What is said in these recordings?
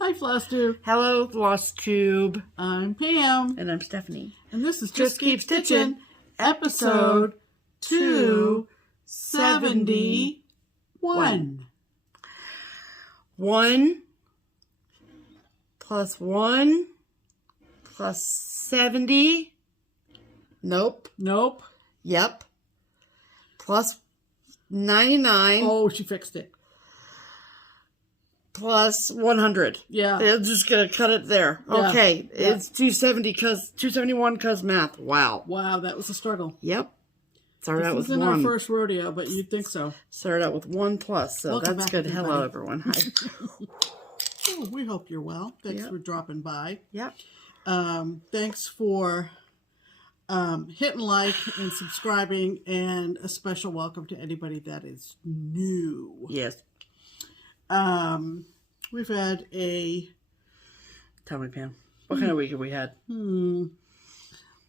Hi, FlossTube. Hello, FlossTube. I'm Pam. And I'm Stephanie. And this is Just Keep Stitching, episode 271. 1 plus 1 plus 70. Nope. Nope. Yep. Plus 99. Oh, she fixed it. Plus 100. Yeah. They're just going to cut it there. Yeah. Okay. Yeah. It's 271 because math. Wow. Wow, that was a struggle. Yep. Started out with This isn't 1. our first rodeo, but you'd think so. Started out with 1 plus, so Welcome that's back, good. everybody. Hello, everyone. Hi. Oh, we hope you're well. Thanks for dropping by. Yep. Thanks for hitting like and subscribing, and a special welcome to anybody that is new. Yes. We've had a... Tell me, Pam. What kind of week have we had?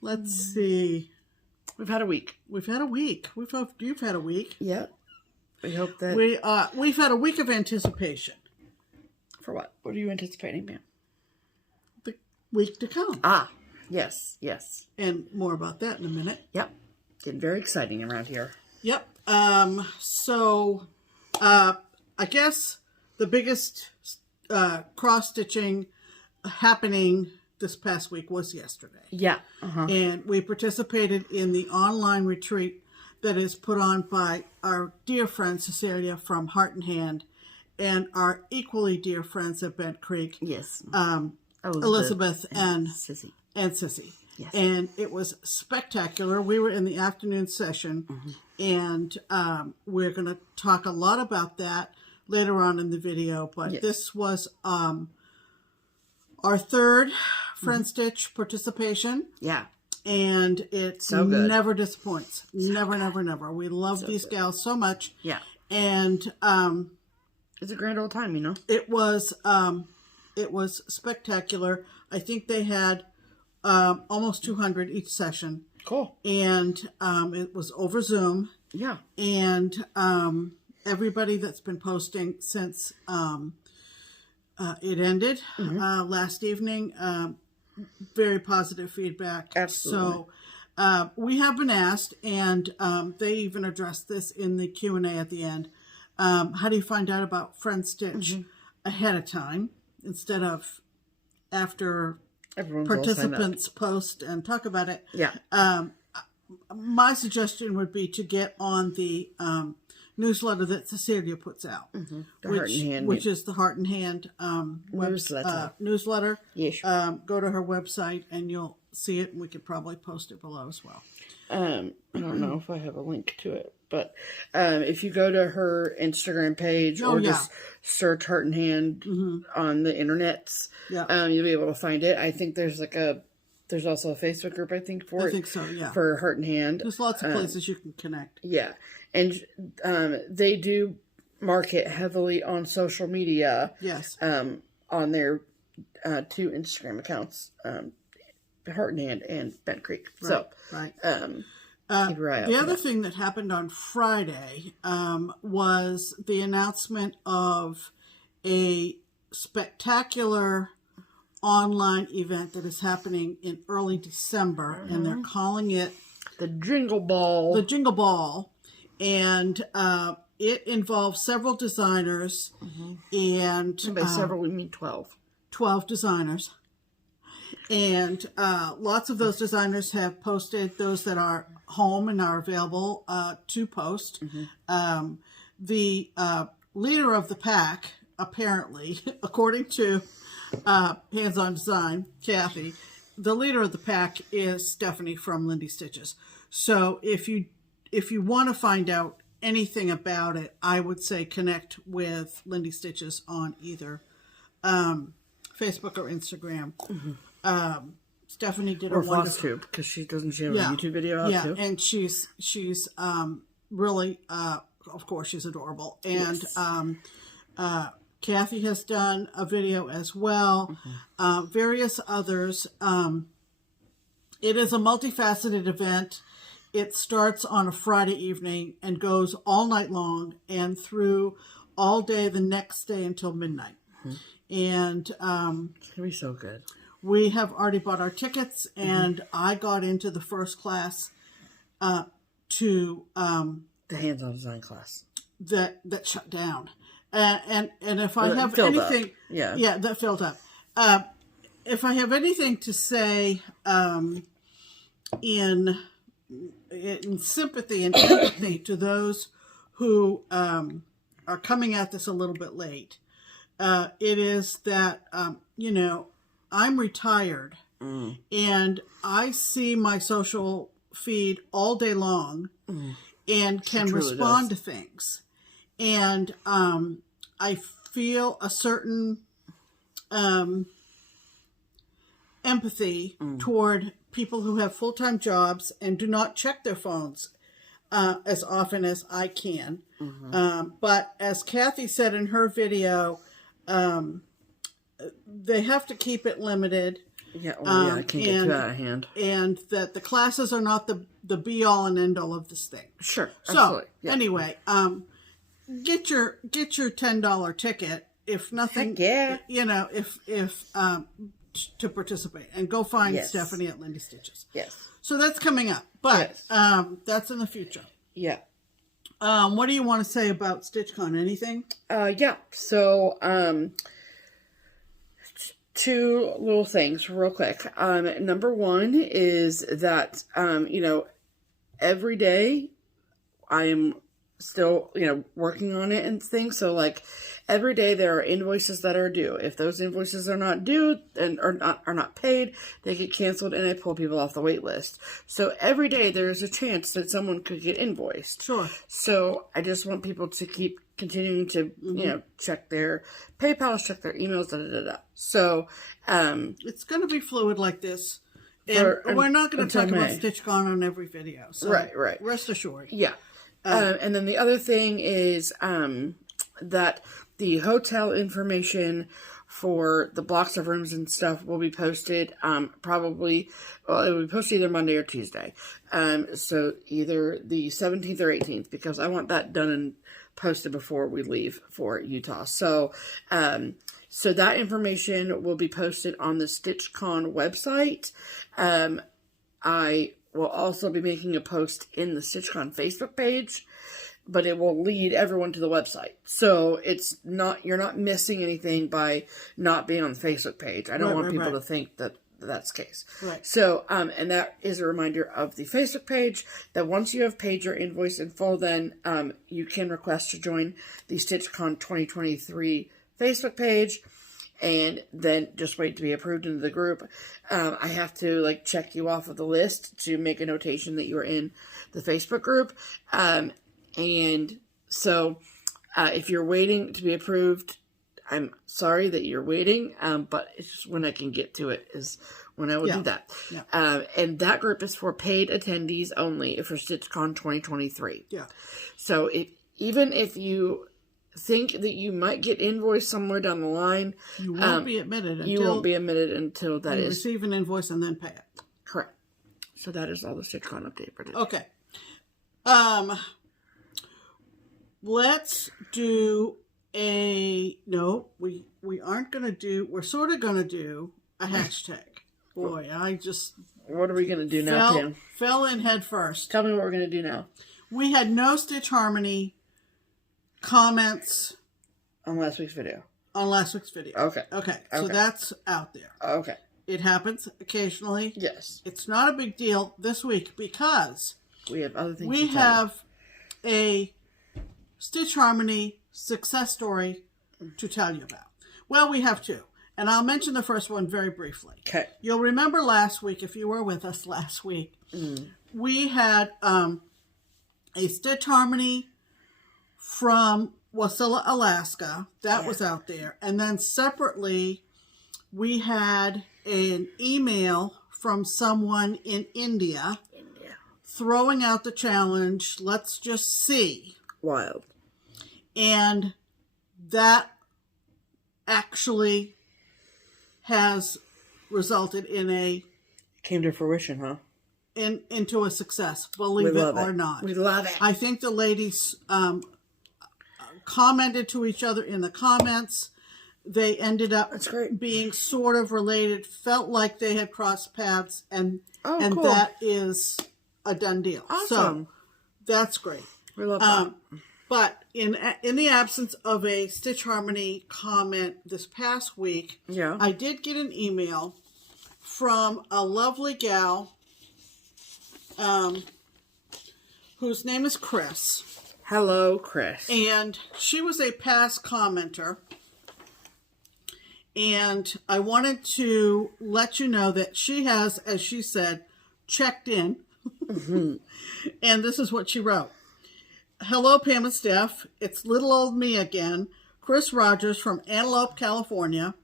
Let's see. We've had a week. We've had a week. You've had a week. Yep. We hope that... We've had a week of anticipation. For what? What are you anticipating, Pam? The week to come. Ah, yes, yes. And more about that in a minute. Yep. Getting very exciting around here. Yep. So, I guess the biggest cross-stitching happening this past week was yesterday. Yeah. And we participated in the online retreat that is put on by our dear friend Cecilia from Heart and Hand and our equally dear friends at Bent Creek. Yes. Elizabeth and Sissy. Yes. And it was spectacular. We were in the afternoon session, and we're going to talk a lot about that later on in the video. But this was our third Friend Stitch participation. Yeah. And it so good. Never disappoints. Never, never, never. We love these gals so much. Yeah. And it's a grand old time, you know. it was spectacular. I think they had almost 200 each session. Cool. And it was over Zoom. Yeah. And everybody that's been posting since it ended last evening, very positive feedback. Absolutely. So we have been asked, and they even addressed this in the Q&A at the end. How do you find out about Friend Stitch ahead of time instead of after participants post and talk about it? Yeah. My suggestion would be to get on the newsletter that Cecilia puts out, which is the Heart and Hand newsletter. Yes. Go to her website and you'll see it, and we could probably post it below as well. I don't know if I have a link to it, but if you go to her Instagram page or just search Heart and Hand on the internets, you'll be able to find it. I think there's there's also a Facebook group, I think, for it. I think so, yeah. For Heart and Hand. There's lots of places you can connect. Yeah. And they do market heavily on social media. Yes. On their 2 Instagram accounts, Heart and Hand and Bent Creek. Right, so, right. Keep your eye out. The other thing that happened on Friday was the announcement of a spectacular online event that is happening in early December, and they're calling it the Jingle Ball. The Jingle Ball, and it involves several designers, and by several we mean 12. 12 designers. And lots of those designers have posted those that are home and are available to post. The leader of the pack, apparently, according to Hands-On Design, Kathy, the leader of the pack is Stephanie from Lindy Stitches. So if you want to find out anything about it, I would say connect with Lindy Stitches on either Facebook or Instagram. Stephanie did a wonderful... FlossTube, because she have a YouTube video out too. Yeah, and she's really, of course, she's adorable. And Kathy has done a video as well. Various others. It is a multifaceted event. It starts on a Friday evening and goes all night long and through all day the next day until midnight. And it's going to be so good. We have already bought our tickets, and I got into the first class to... the hands-on design class. That shut down. And if I have anything... Yeah, that filled up. If I have anything to say in sympathy and empathy to those who are coming at this a little bit late, it is that, you know, I'm retired and I see my social feed all day long and can respond to things. And I feel a certain empathy toward people who have full-time jobs and do not check their phones as often as I can. But as Kathy said in her video, they have to keep it limited. Yeah, well, I can't get too out of hand. And that the classes are not the be-all and end-all of this thing. Sure, absolutely. So, anyway, get your $10 ticket, if nothing, you know, if to participate, and go find Stephanie at Lindy Stitches. Yes. So that's coming up, but that's in the future. Yeah. What do you want to say about StitchCon? Anything? Yeah. So, two little things real quick. Number one is that, you know, every day I am still, you know, working on it and things. So like every day there are invoices that are due. If those invoices are not due and are not paid, they get canceled and I pull people off the wait list. So every day there is a chance that someone could get invoiced. Sure. So I just want people to keep continuing to, you know, check their PayPal, check their emails, So, it's going to be fluid like this. And we're not going to talk about StitchCon on every video. So right. Rest assured. Yeah. And then the other thing is that the hotel information for the blocks of rooms and stuff will be posted probably, well, it will be posted either Monday or Tuesday. So either the 17th or 18th, because I want that done and posted before we leave for Utah. So, so that information will be posted on the StitchCon website. I will also be making a post in the StitchCon Facebook page, but it will lead everyone to the website. So it's not, you're not missing anything by not being on the Facebook page. I don't want people to think that that's the case. Right. So, and that is a reminder of the Facebook page that once you have paid your invoice in full, then you can request to join the StitchCon 2023 Facebook page. And then just wait to be approved into the group. I have to like check you off of the list to make a notation that you are in the Facebook group. And so if you're waiting to be approved, I'm sorry that you're waiting. But it's just when I can get to it is when I will do that. Yeah. And that group is for paid attendees only for StitchCon 2023. Yeah. So even if you think that you might get invoiced somewhere down the line, you won't be admitted until you won't be admitted until that you is receive an invoice and then pay it. Correct. So that is all the StitchCon update for today. Okay. Let's do we aren't gonna do, we're sort of gonna do a hashtag. Boy, what are we gonna do now, Pam? Fell in head first. Tell me what we're gonna do now. We had no Stitch Harmony comments on last week's video. Okay. So that's out there. Okay. It happens occasionally. Yes. It's not a big deal this week because we have other things. We have a Stitch Harmony success story to tell you about. Well, we have two, and I'll mention the first one very briefly. Okay. You'll remember last week, if you were with us last week, we had a Stitch Harmony from Wasilla, Alaska. That was out there. And then separately, we had an email from someone in India throwing out the challenge, let's just see. Wild. And that actually has resulted in came to fruition, huh? Into a success, believe it or not. We love it. I think the ladies commented to each other in the comments. they ended up That's great. being sort of related, felt like they had crossed paths, and cool. that is a done deal. Awesome. So that's great. We love that. But in the absence of a Stitch Harmony comment this past week, I did get an email from a lovely gal whose name is Chris. Hello, Chris. And she was a past commenter. And I wanted to let you know that she has, as she said, checked in. And this is what she wrote. Hello, Pam and Steph. It's little old me again, Chris Rogers from Antelope, California.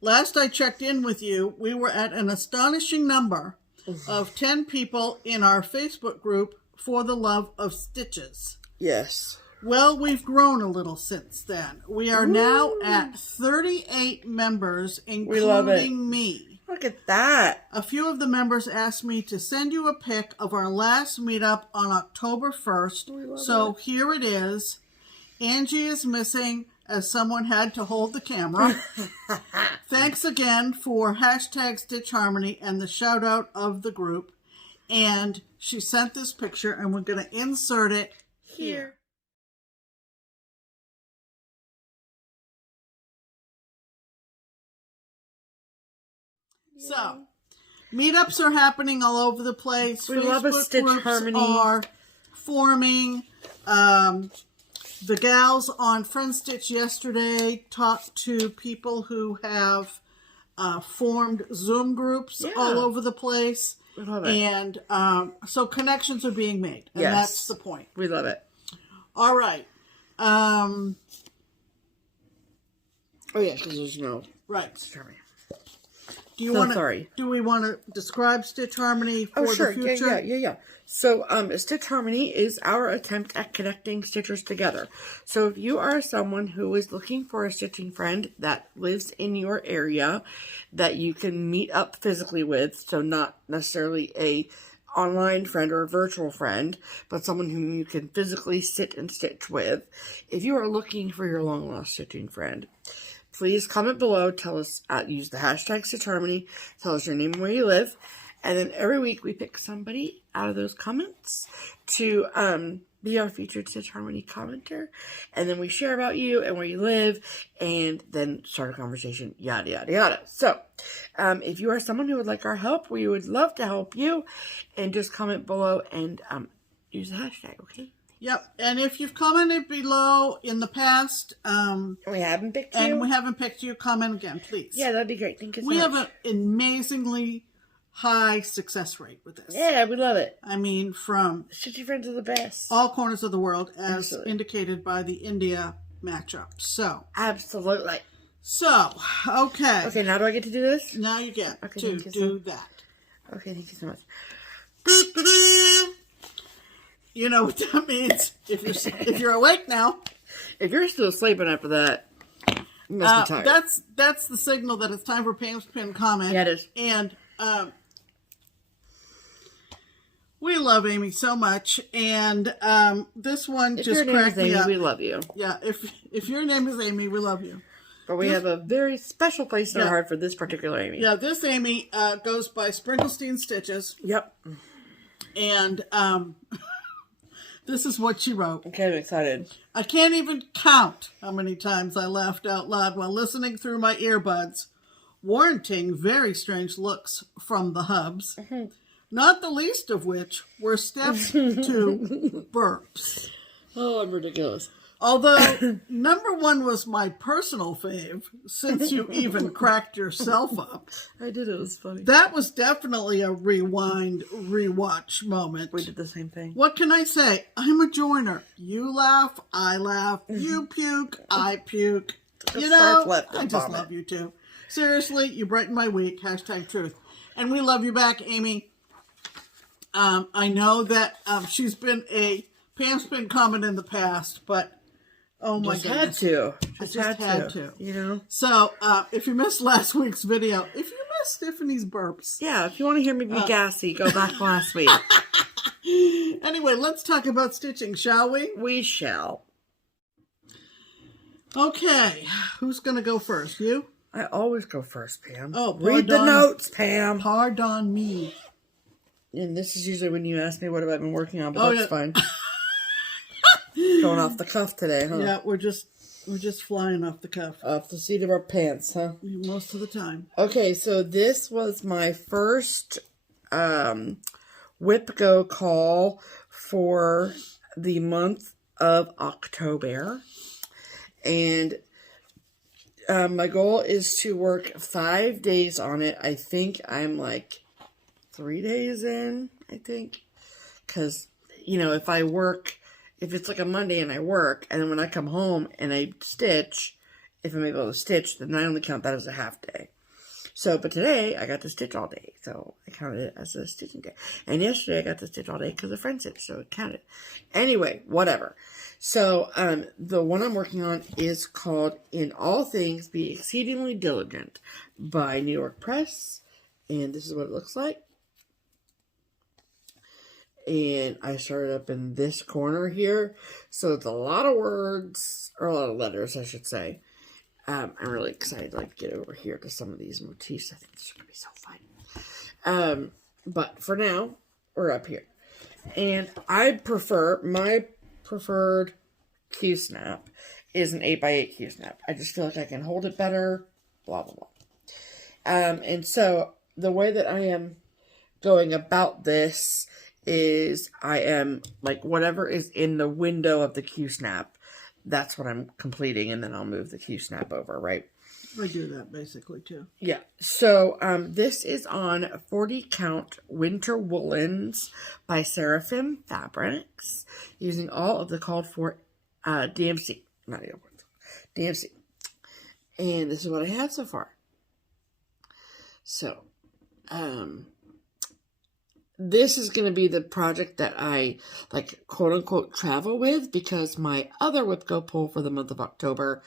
Last I checked in with you, we were at an astonishing number of 10 people in our Facebook group for the love of stitches. Yes. Well, we've grown a little since then. We are now at 38 members, including me. Look at that. A few of the members asked me to send you a pic of our last meetup on October 1st. So here it is. Angie is missing as someone had to hold the camera. Thanks again for hashtag Stitch Harmony and the shout out of the group. And she sent this picture and we're going to insert it here. So, meetups are happening all over the place. We love a Stitch Harmony. Are forming. The gals on Friend Stitch yesterday talked to people who have formed Zoom groups all over the place. We love it. And so connections are being made. And that's the point. We love it. All right. Oh, yeah, because there's no... Right. Sorry. Do we want to describe Stitch Harmony for the future? Yeah. So, Stitch Harmony is our attempt at connecting stitchers together. So, if you are someone who is looking for a stitching friend that lives in your area that you can meet up physically with, so not necessarily a online friend or a virtual friend, but someone whom you can physically sit and stitch with, if you are looking for your long-lost stitching friend, please comment below, tell us, use the hashtag Stitch Harmony, tell us your name and where you live, and then every week we pick somebody out of those comments to be our featured Stitch Harmony commenter, and then we share about you and where you live, and then start a conversation, yada, yada, yada. So, if you are someone who would like our help, we would love to help you, and just comment below and use the hashtag, okay? Yep, and if you've commented below in the past, we haven't picked you, and we haven't picked you, comment again, please. Yeah, that'd be great. Thank you so much. We have an amazingly high success rate with this. Yeah, we love it. I mean, from stitchy friends are the best. All corners of the world, as indicated by the India matchup. So absolutely. So okay. Okay, now do I get to do this? Now you get to do that. Okay, thank you so much. You know what that means if you're awake now. If you're still sleeping after that, you must be tired. That's the signal that it's time for Pam's Pin comment. Yeah, it is. And we love Amy so much, and this one just cracked me up. We love you. Yeah, if your name is Amy, we love you. But we have a very special place in our heart for this particular Amy. Yeah, this Amy goes by Sprinklestein Stitches. Yep. And this is what she wrote. Okay, I'm excited. I can't even count how many times I laughed out loud while listening through my earbuds, warranting very strange looks from the hubs, not the least of which were Steph's 2 burps. Oh, I'm ridiculous. Although, number 1 was my personal fave, since you even cracked yourself up. I did, it was funny. That was definitely a rewind, rewatch moment. We did the same thing. What can I say? I'm a joiner. You laugh, I laugh. You puke, I puke. You know, I just love you too. Seriously, you brighten my week. Hashtag truth. And we love you back, Amy. I know that she's been a Pam's Pin comment in the past, but oh my goodness. Just had to. You know? So, if you missed last week's video, if you missed Stephanie's burps. Yeah, if you want to hear me be gassy, go back last week. Anyway, let's talk about stitching, shall we? We shall. Okay, who's going to go first? You? I always go first, Pam. Oh, read the notes, Pam. Pardon me. And this is usually when you ask me what have I been working on, but that's fine. Going off the cuff today, huh? Yeah, we're just flying off the cuff. Off the seat of our pants, huh? Most of the time. Okay, so this was my first Whip Go call for the month of October. And my goal is to work 5 days on it. I think I'm like 3 days in, I think. Because, you know, if it's like a Monday and I work, and then when I come home and I stitch, if I'm able to stitch, then I only count that as a half day. So, but today, I got to stitch all day, so I counted it as a stitching day. And yesterday, I got to stitch all day because a friend stitched, so it counted. Anyway, whatever. So, the one I'm working on is called In All Things Be Exceedingly Diligent by New York Press. And this is what it looks like. And I started up in this corner here. So it's a lot of words, or a lot of letters, I should say. I'm really excited to get over here to some of these motifs. I think this is going to be so fun. But for now, we're up here. And my preferred Q-snap is an 8x8 Q-snap. I just feel like I can hold it better, blah, blah, blah. And so the way that I am going about this is I am, whatever is in the window of the Q-snap, that's what I'm completing, and then I'll move the Q-snap over, right? I do that basically, too. Yeah. So, this is on 40 Count Winter Woolens by Seraphim Fabrics, using all of the called for DMC. Not DMC. And this is what I have so far. So, this is going to be the project that I, quote unquote, travel with, because my other Whip Go pull for the month of October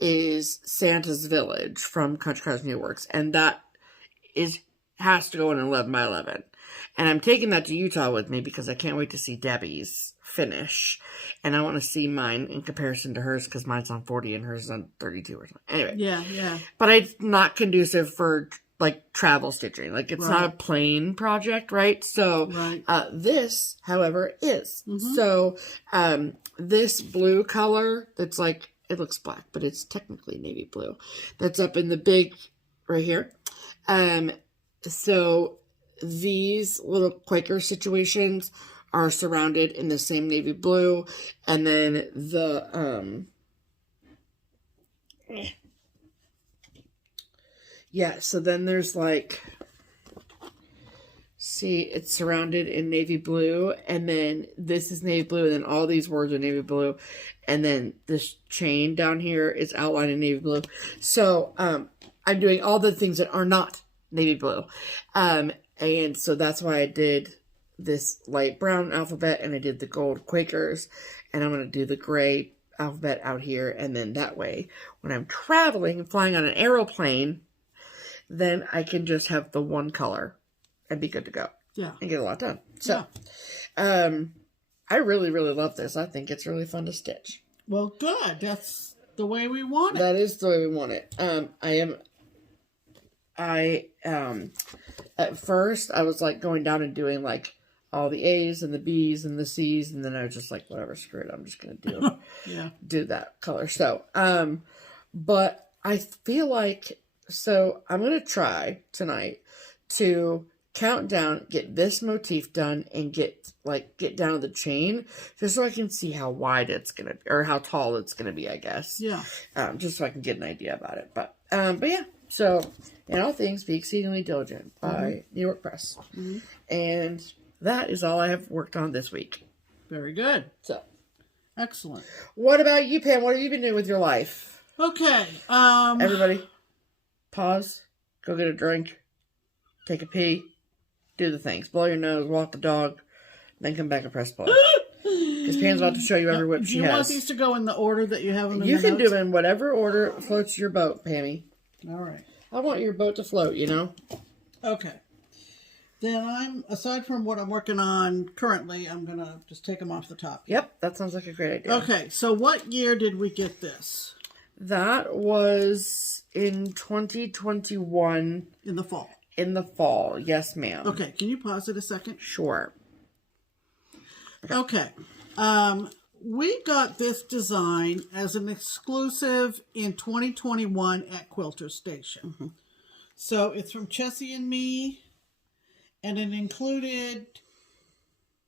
is Santa's Village from Country Cars New Works. And that has to go in 11 by 11. And I'm taking that to Utah with me because I can't wait to see Debbie's finish. And I want to see mine in comparison to hers because mine's on 40 and hers is on 32 or something. Anyway. Yeah. But it's not conducive for travel stitching. It's not a plain project, right? So, this, however, is. Mm-hmm. So, this blue color that's it looks black, but it's technically navy blue. That's up in the big, right here. So, these little Quaker situations are surrounded in the same navy blue. And then the, yeah, so then there's see, it's surrounded in navy blue, and then this is navy blue, and then all these words are navy blue, and then this chain down here is outlined in navy blue. So, I'm doing all the things that are not navy blue. And so that's why I did this light brown alphabet, and I did the gold Quakers, and I'm going to do the gray alphabet out here, and then that way, when I'm traveling and flying on an aeroplane, then I can just have the one color and be good to go. Yeah. And get a lot done. So, I really, really love this. I think it's really fun to stitch. Well, good. That's the way we want it. That is the way we want it. At first, I was going down and doing all the A's and the B's and the C's, and then I was just whatever, screw it. I'm just going to do that color. So, but I feel so I'm going to try tonight to count down, get this motif done, and get down to the chain, just so I can see how wide it's going to be, or how tall it's going to be, I guess. Yeah. Just so I can get an idea about it. But yeah, so In All Things Be Exceedingly Diligent by New York Press. Mm-hmm. And that is all I have worked on this week. Very good. So. Excellent. What about you, Pam? What have you been doing with your life? Okay. Everybody, pause, go get a drink, take a pee, do the things. Blow your nose, walk the dog, then come back and press play. Because Pam's about to show you every whip she has. Do you want these to go in the order that you have them in You can notes? do them in whatever order floats your boat, Pammy. All right. I want your boat to float, you know? Okay. Then aside from what I'm working on currently, I'm going to just take them off the top. Yep, that sounds like a great idea. Okay, so what year did we get this? That was in 2021. In the fall. In the fall, yes, ma'am. Okay, can you pause it a second? Sure. Okay. We got this design as an exclusive in 2021 at Quilter Station. Mm-hmm. So it's from Chessie and me, and it included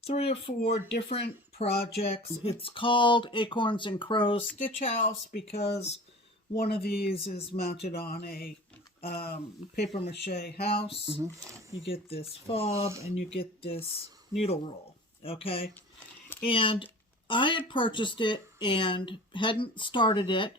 3 or 4 different projects. Mm-hmm. It's called Acorns and Crows Stitch House because one of these is mounted on a paper mache house. Mm-hmm. You get this fob and you get this needle roll. Okay. And I had purchased it and hadn't started it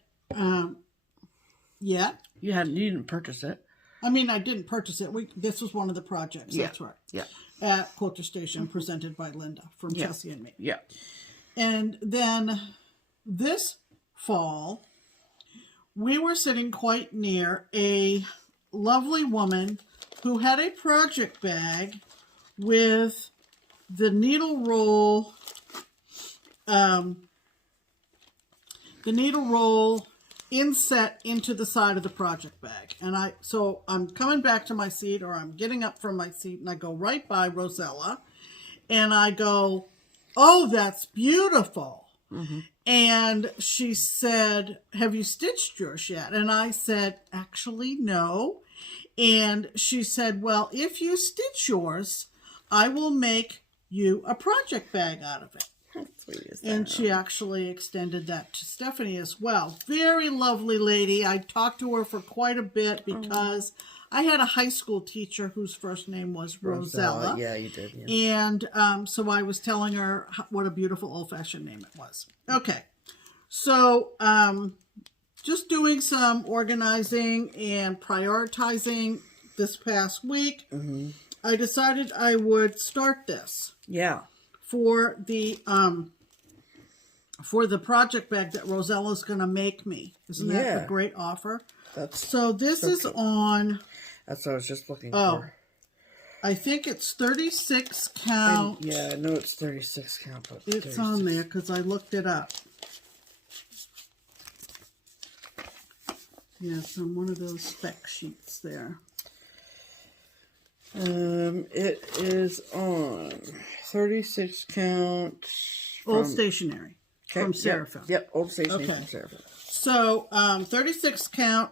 yet. You didn't purchase it. I mean, I didn't purchase it. This was one of the projects. Yeah. That's right. Yeah. At Quilter Station, presented by Linda from Chessie and me. Yeah. And then this fall, we were sitting quite near a lovely woman who had a project bag with the needle roll, inset into the side of the project bag. And so I'm coming back to my seat, or I'm getting up from my seat, and I go right by Rosella, and I go, "Oh, that's beautiful." Mm-hmm. And she said, "Have you stitched yours yet?" And I said, "Actually, no." And she said, "Well, if you stitch yours, I will make you a project bag out of it." That's sweet. And she actually extended that to Stephanie as well. Very lovely lady. I talked to her for quite a bit because I had a high school teacher whose first name was Rosella. Yeah, you did. Yeah. And so I was telling her what a beautiful old-fashioned name it was. Okay. So just doing some organizing and prioritizing this past week, I decided I would start this. Yeah. For the project bag that Rosella's going to make me. Isn't that a great offer? So this is on... That's what I was just looking for. I think it's 36 count. I know it's 36 count. But it's 36. On there because I looked it up. Yeah, it's on one of those spec sheets there. It is on 36 count. Old Stationery from Seraphim. Yep, Old Stationery from Seraphim. So, 36 count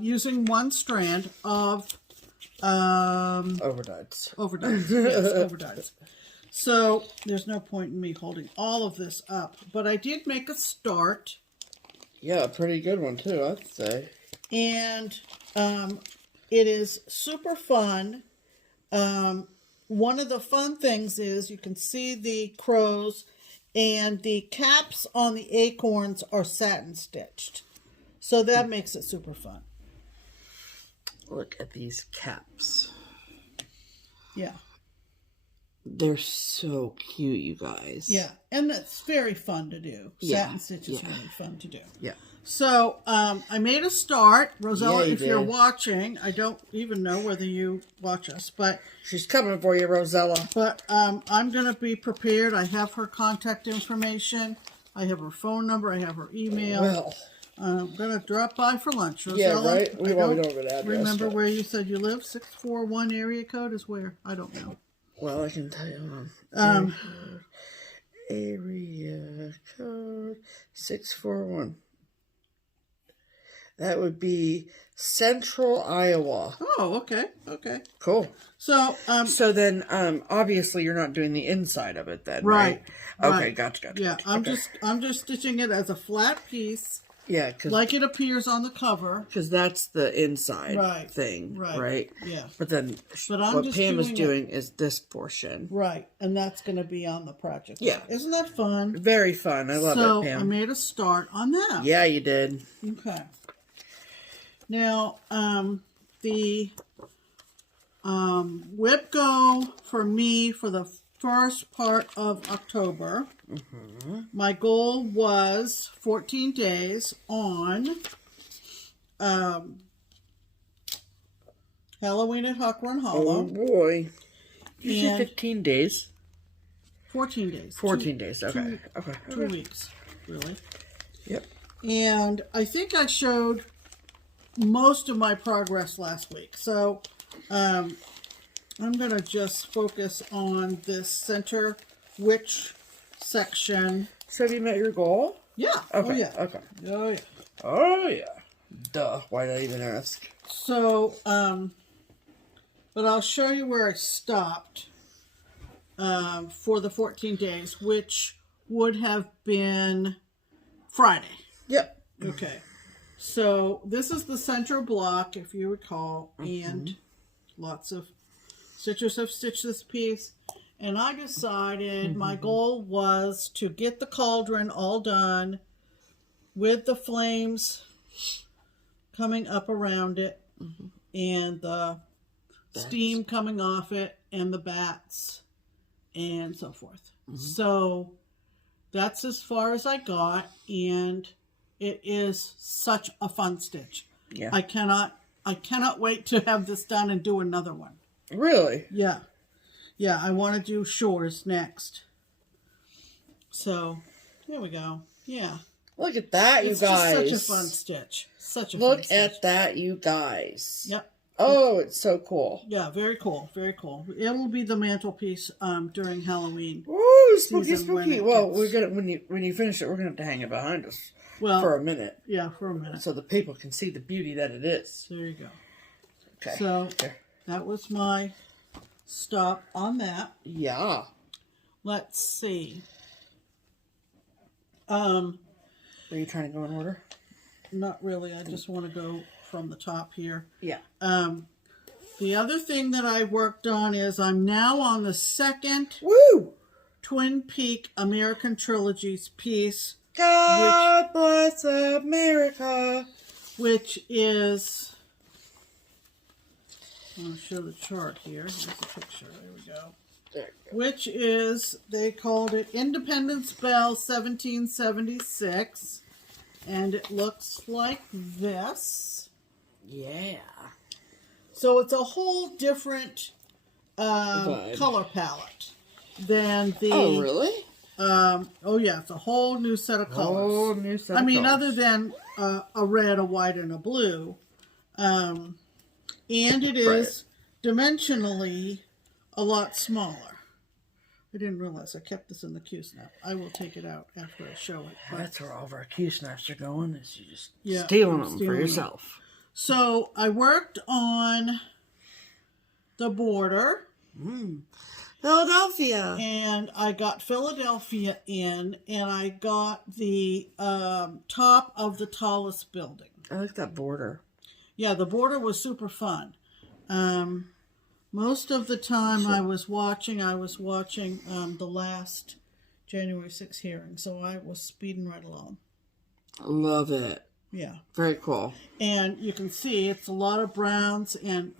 using one strand of overdyes. Overdyes, yes, overdyes. So, there's no point in me holding all of this up, but I did make a start. Yeah, a pretty good one too, I'd say. And it is super fun. One of the fun things is you can see the crows, and the caps on the acorns are satin stitched. So that makes it super fun. Look at these caps. Yeah. They're so cute, you guys. Yeah, and it's very fun to do. Satin stitch is really fun to do. Yeah. So, I made a start. Rosella, if you're watching, I don't even know whether you watch us, but... She's coming for you, Rosella. But I'm going to be prepared. I have her contact information. I have her phone number. I have her email. Well... I'm going to drop by for lunch, Rosella. Yeah, right? We don't have an address. Remember where you said you live? 641 area code is where? I don't know. Well, I can tell you. Area code 641. That would be Central Iowa. Oh, okay. Okay. Cool. So, so then, obviously you're not doing the inside of it then, right? Okay, gotcha. Yeah, I'm just stitching it as a flat piece. Yeah, like it appears on the cover. Because that's the inside thing, right? Yeah. But then what Pam is doing is this portion. Right, and that's going to be on the project. Yeah. Isn't that fun? Very fun. I love it, Pam. So I made a start on that. Yeah, you did. Okay. Now, the whip go for me for the first part of October. My goal was 14 days on Halloween at Hawkhorn Hollow. Oh boy. You said 15 days? 14 days. 14 days, okay. 2 weeks, really. Yep. And I think I showed most of my progress last week. So I'm going to just focus on this center witch section. So have you met your goal? Yeah. Okay. Oh, yeah. Okay. Oh, yeah. Oh, yeah. Duh. Why did I even ask? So, but I'll show you where I stopped for the 14 days, which would have been Friday. Yep. Okay. So this is the center block, if you recall, and lots of stitchers have stitched this piece. And I decided my goal was to get the cauldron all done with the flames coming up around it and the steam coming off it and the bats and so forth. So that's as far as I got, and it is such a fun stitch. Yeah. I cannot wait to have this done and do another one. Really? Yeah. Yeah, I want to do shores next. So, there we go. Yeah. Look at that, you It's guys. just such a fun stitch. Such a Look fun stitch. at that, you guys. Yep. Oh, it's so cool. Yeah, very cool. Very cool. It'll be the mantelpiece during Halloween. Ooh, spooky, season when spooky. it Well, gets- we're gonna when you finish it, we're gonna have to hang it behind us for a minute, Yeah, for a minute. so the people can see the beauty that it is. There you go. Okay. So There. that was my stop on that. Yeah. Let's see. Are you trying to go in order? Not really. I just want to go from the top here. Yeah. The other thing that I worked on is I'm now on the second Woo! Twin Peak American Trilogy's piece, God bless America. which is, I'm going to show the chart here. Here's the picture. There we go. There. Which is, they called it Independence Bell 1776. And it looks like this. Yeah. So it's a whole different Vibe. color palette than the... Oh, really? Oh, yeah. It's a whole new set of colors. Oh, new set of I mean, colors. other than a red, a white, and a blue. And it is dimensionally a lot smaller. I didn't realize I kept this in the Q snap. I will take it out after I show it. But, That's where all of our Q snaps are going, is you just Yeah, stealing I'm them stealing for them. yourself. so I worked on the border. Philadelphia. And I got Philadelphia in, and I got the top of the tallest building. I like that border. Yeah, the border was super fun. Most of the time I was watching the last January 6th hearing, so I was speeding right along. Love it. Yeah. Very cool. And you can see it's a lot of browns, and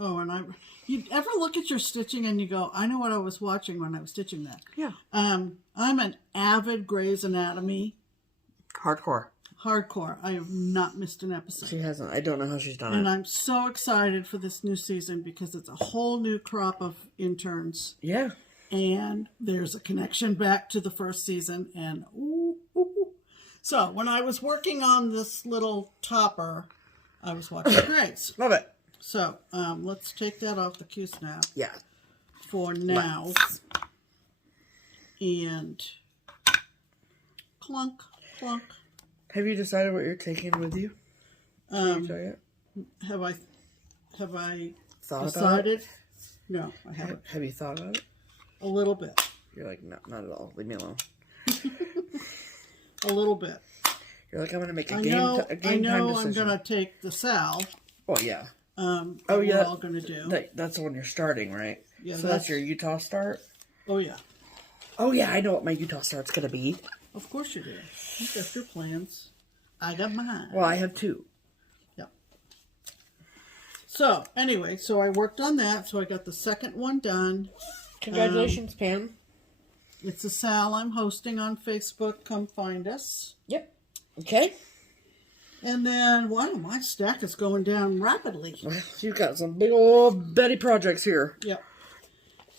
you ever look at your stitching and you go, I know what I was watching when I was stitching that. Yeah. I'm an avid Grey's Anatomy Hardcore. hardcore. I have not missed an episode. She hasn't. I don't know how she's done And it. I'm so excited for this new season because it's a whole new crop of interns. Yeah. And there's a connection back to the first season. And ooh, ooh, ooh. So when I was working on this little topper, I was watching Grace. Love it. So let's take that off the Q snap Yeah. for now. And clunk, clunk. Have you decided what you're taking with you? Did you tell you? Have I Thought decided? about it? No, I haven't. Have you thought about it? A little bit. You're like, no, not at all. Leave me alone. A little bit. You're like, I'm going to make a I game know time I'm decision. going to take the Sal. Oh, yeah. Oh, Oh, we're yeah. all going to do. That's the one you're starting, right? Yeah, so that's your Utah start? Oh, yeah. Oh, yeah, I know what my Utah start's going to be. Of course you do. You got your plans. I got mine. Well, I have two. Yep. So, anyway, so I worked on that. So I got the second one done. Congratulations, Pam. It's a Sal I'm hosting on Facebook. Come find us. Yep. Okay. And then, wow, my stack is going down rapidly. You've got some big old Betty projects here. Yep.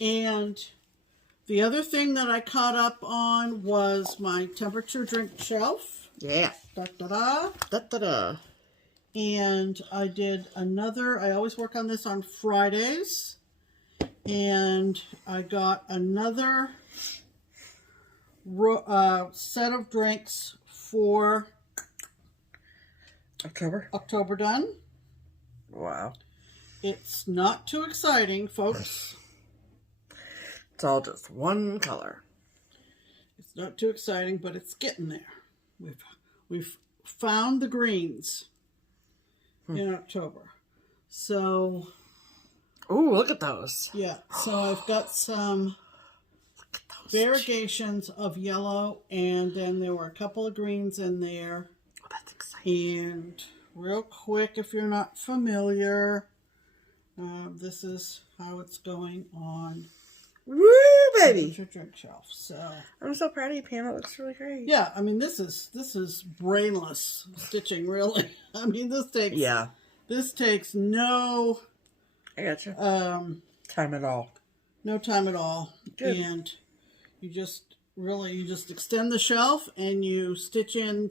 And the other thing that I caught up on was my temperature drink shelf. Yeah. Da-da-da. Da-da-da. And I did another, I always work on this on Fridays. And I got another set of drinks for October done. Wow. It's not too exciting, folks. It's all just one color. It's not too exciting, but it's getting there. We've found the greens in October. So, ooh, look at those. yeah. So I've got some variegations of yellow, and then there were a couple of greens in there. Oh, that's exciting. And real quick, if you're not familiar, this is how it's going on. Woo, baby! Your drink shelf. So I'm so proud of you, Pam. It looks really great. yeah, I mean this is brainless stitching, really. I mean this takes no I gotcha. Time at all. No time at all. Good. And you just extend the shelf and you stitch in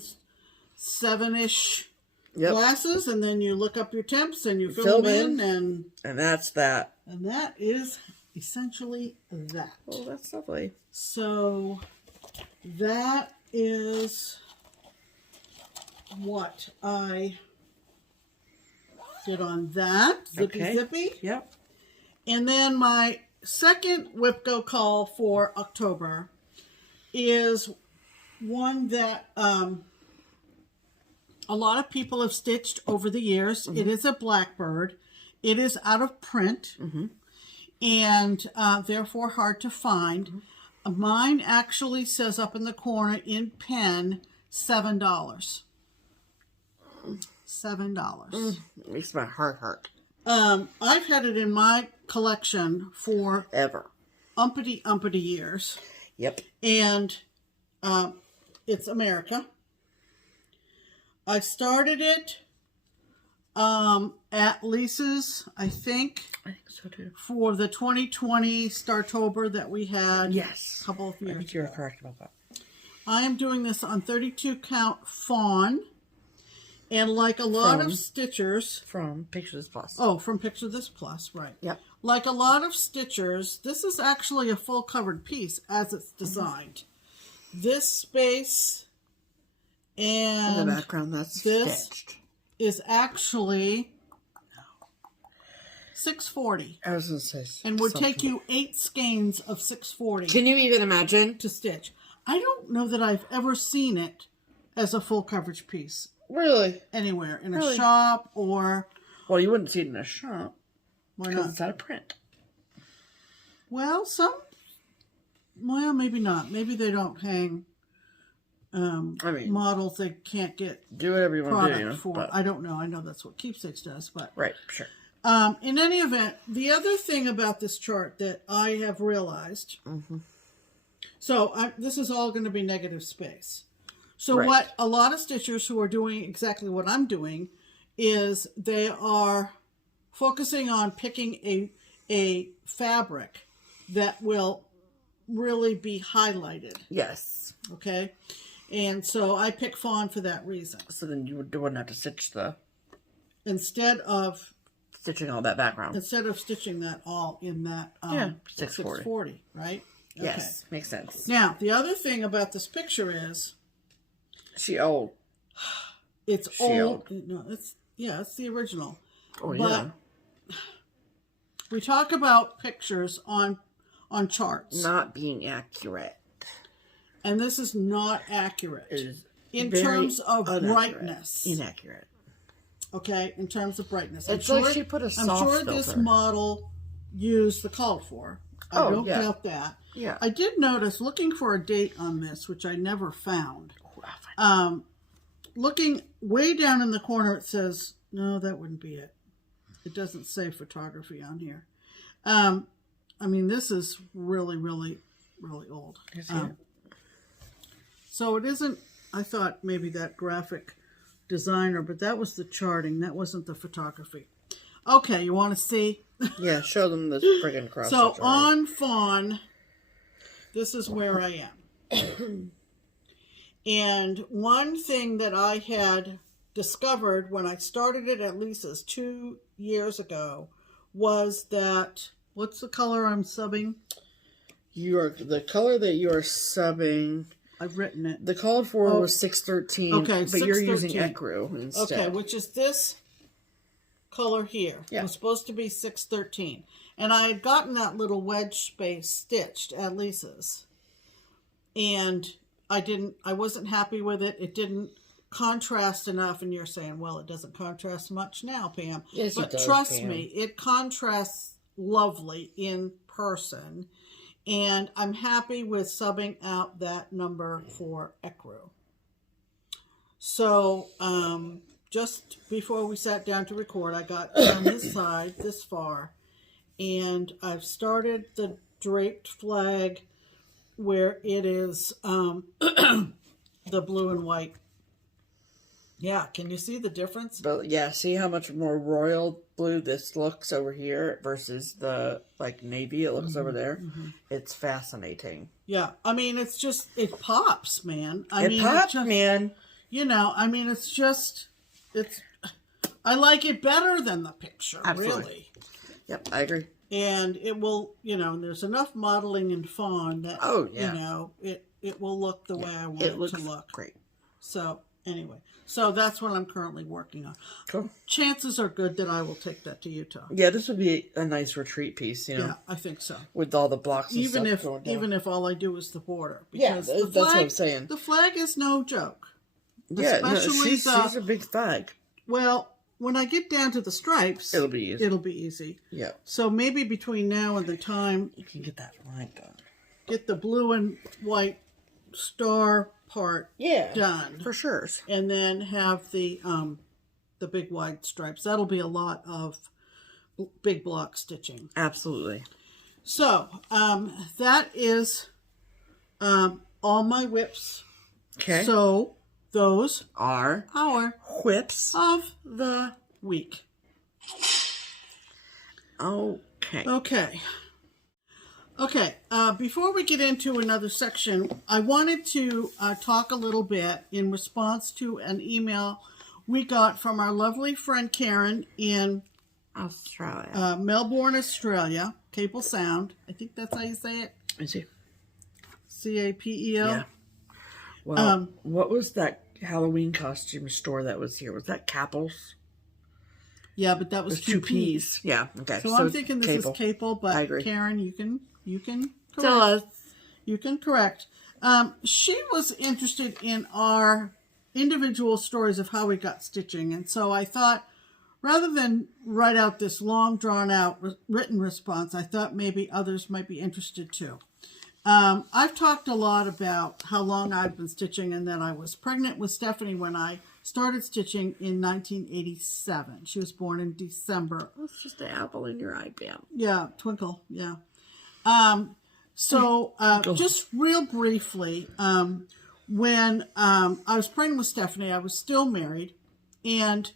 7-ish glasses, and then you look up your temps and you fill them in, and that's that. And that is essentially that. Oh, that's lovely. So that is what I did on that. Zippy. Yep. And then my second whip go call for October is one that a lot of people have stitched over the years. It is a blackbird. It is out of print and therefore hard to find. Mine actually says up in the corner in pen $7. $7. Makes my heart hurt. I've had it in my collection for ever umpity years. Yep. And it's America. I started it at Lisa's, I think so too, for the 2020 Startober that we had. Yes. A couple of years. I think you're correct about that. I am doing this on 32 count fawn. And like a lot of stitchers... From Pictures Plus. Oh, from Picture This Plus, right. Yep. Like a lot of stitchers, this is actually a full covered piece as it's designed. This space and in the background, that's this stitched. Is actually $6.40. I was going to say and would take you 8 skeins of $6.40. Can you even imagine? To stitch. I don't know that I've ever seen it as a full coverage piece. Really? Anywhere. In a shop or... Well, you wouldn't see it in a shop. Why not? Because it's out of print. Well, well, maybe not. Maybe they don't hang models they can't get do whatever you want to do, you know, for. but... I don't know. I know that's what Keepsakes does, but... Right, sure. In any event, the other thing about this chart that I have realized... So, this is all going to be negative space. So what a lot of stitchers who are doing exactly what I'm doing is they are focusing on picking a fabric that will really be highlighted. Yes. Okay. And so I pick fawn for that reason. So then you wouldn't have to stitch instead of stitching all that background. Instead of stitching that all in that 640, right? Okay. Yes, makes sense. Now, the other thing about this picture is she old. It's old. No, it's the original. Oh, but we talk about pictures on charts not being accurate, and this is not accurate. It is in terms of brightness. Inaccurate. Okay, in terms of brightness. It's like she put a soft I'm sure filter. This model used the called for. I don't doubt that. Yeah. I did notice, looking for a date on this, which I never found. Looking way down in the corner, it says, no, that wouldn't be it. It doesn't say photography on here. I mean, this is really, really, really old. So it isn't, I thought maybe that graphic designer, but that was the charting. That wasn't the photography. Okay, you want to see? Yeah, show them this friggin' cross. So on fawn, this is where I am. And one thing that I had discovered when I started it at Lisa's 2 years ago was that, what's the color I'm subbing? The color that you are subbing. I've written it. The called for was 613. Okay, but you're using ecru instead. Okay, which is this color here. Yeah. It was supposed to be 613. And I had gotten that little wedge space stitched at Lisa's. And I wasn't happy with it. It didn't contrast enough. And you're saying, well, it doesn't contrast much now, Pam. Yes, but it does, trust Pam. me, it contrasts lovely in person. And I'm happy with subbing out that number for ecru. So, just before we sat down to record, I got on this side, this far, and I've started the draped flag where it is the blue and white. Yeah, can you see the difference? But yeah, see how much more royal blue this looks over here versus the like navy it looks over there? It's fascinating. Yeah, I mean, it's just, it pops, man. It pops, man. You know, I mean, I like it better than the picture, Absolutely. really. Yep, I agree. And it will, you know, there's enough modeling and fawn that, you know, it will look the way I want it to look. Great. So, anyway. So, that's what I'm currently working on. Cool. Chances are good that I will take that to Utah. Yeah, this would be a nice retreat piece, you know. Yeah, I think so. With all the blocks and even stuff going down. Even if all I do is the border. Yeah, Because that's what I'm saying. The flag is no joke. Yeah, she's a big flag. Well, when I get down to the stripes, it'll be easy. It'll be easy. Yeah. So maybe between now and the time you can get that flag done. Get the blue and white star part done. For sure. And then have the big wide stripes. That'll be a lot of big block stitching. Absolutely. So, that is all my whips. Okay. So, those are our whips of the week. Okay. Okay. Before we get into another section, I wanted to talk a little bit in response to an email we got from our lovely friend Karen in Australia, Melbourne, Australia, Capel Sound. I think that's how you say it. Is it? CAPEL. Yeah. Well, what was that Halloween costume store that was here? Was that Capel's? Yeah, but that was two P's. Yeah. Okay. So I'm thinking this is Capel, but I agree. Karen, you can tell us. You can correct. She was interested in our individual stories of how we got stitching, and so I thought, rather than write out this long, drawn-out written response, I thought maybe others might be interested too. I've talked a lot about how long I've been stitching and that I was pregnant with Stephanie when I started stitching in 1987. She was born in December. That's just an apple in your eye, Pam. Yeah, twinkle, yeah. So just real briefly, when I was pregnant with Stephanie, I was still married, and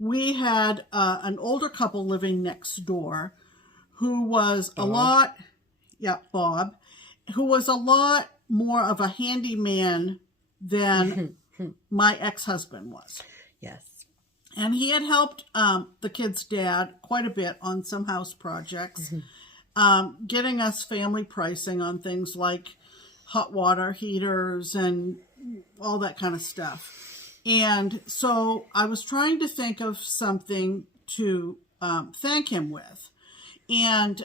we had an older couple living next door who was Bob, who was a lot more of a handyman than my ex-husband was. Yes. And he had helped the kids' dad quite a bit on some house projects, getting us family pricing on things like hot water heaters and all that kind of stuff. And so I was trying to think of something to thank him with. And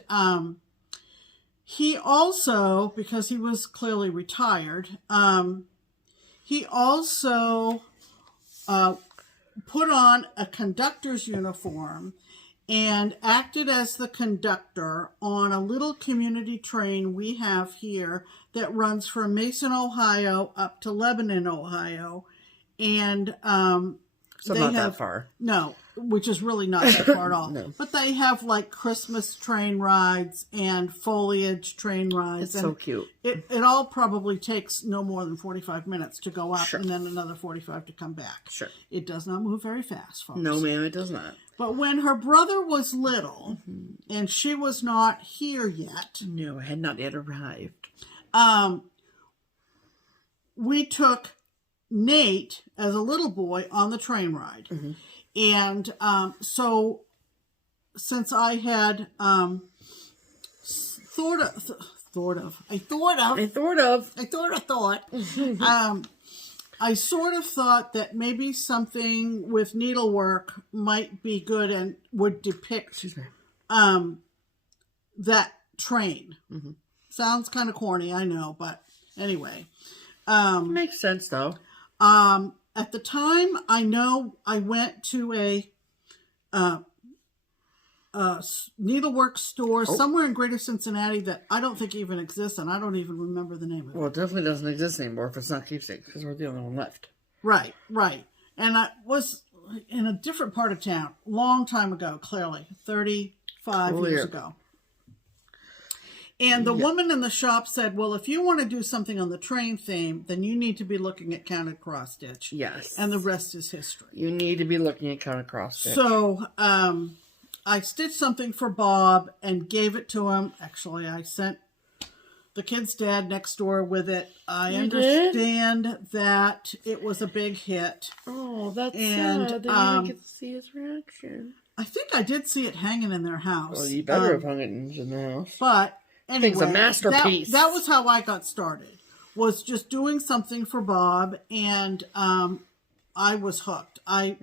he also, because he was clearly retired, he also put on a conductor's uniform and acted as the conductor on a little community train we have here that runs from Mason, Ohio up to Lebanon, Ohio. And so not that far. No, which is really not that far at all. No. But they have like Christmas train rides and foliage train rides. It's so cute. It all probably takes no more than 45 minutes to go up, Sure. and then another 45 to come back. Sure. It does not move very fast, folks. No, ma'am, it does not. But when her brother was little, and she was not here yet. No, I had not yet arrived. We took Nate as a little boy on the train ride. And so since I had I sort of thought that maybe something with needlework might be good and would depict that train. Sounds kind of corny, I know, but anyway. Makes sense, though. At the time, I know I went to a needlework store somewhere in Greater Cincinnati that I don't think even exists, and I don't even remember the name of it. Well, it definitely doesn't exist anymore if it's not Keepsakes, because we're the only one left. Right. And I was in a different part of town, long time ago, clearly, 35 years ago. And the woman in the shop said, well, if you want to do something on the train theme, then you need to be looking at counted cross stitch. Yes. And the rest is history. You need to be looking at counted cross stitch. So, I stitched something for Bob and gave it to him. Actually, I sent the kid's dad next door with it. I understand that it was a big hit. Oh, that's sad. I didn't get to see his reaction. I think I did see it hanging in their house. Well, you better have hung it in their house. But anyway, it's a masterpiece. That was how I got started. Was just doing something for Bob, and I was hooked. I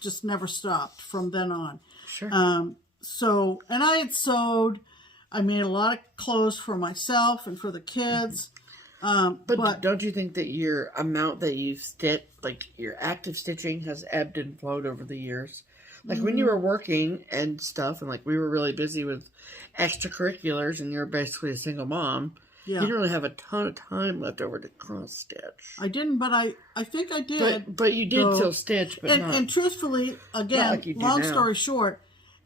just never stopped from then on. Sure. So, and I had sewed. I made a lot of clothes for myself and for the kids. But don't you think that your amount that you stitch, like your active stitching, has ebbed and flowed over the years? Like when you were working and stuff, and like we were really busy with extracurriculars, and you're basically a single mom. Yeah. You didn't really have a ton of time left over to cross stitch. I didn't, but I think I did. But you did still stitch, but not. And truthfully, again, like long story short,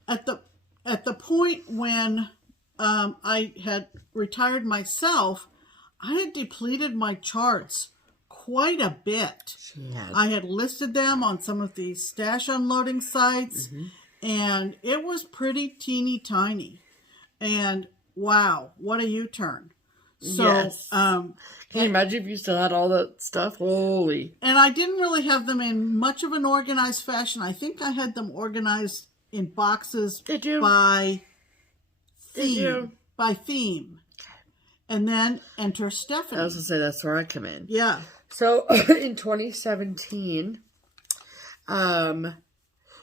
at the point when I had retired myself, I had depleted my charts quite a bit. I had listed them on some of these stash unloading sites, and it was pretty teeny tiny. And wow, what a U-turn. So, yes. Can you imagine if you still had all that stuff? Holy. And I didn't really have them in much of an organized fashion. I think I had them organized in boxes by theme. By theme. And then enter Stephanie. I was going to say, that's where I come in. Yeah. So, in 2017,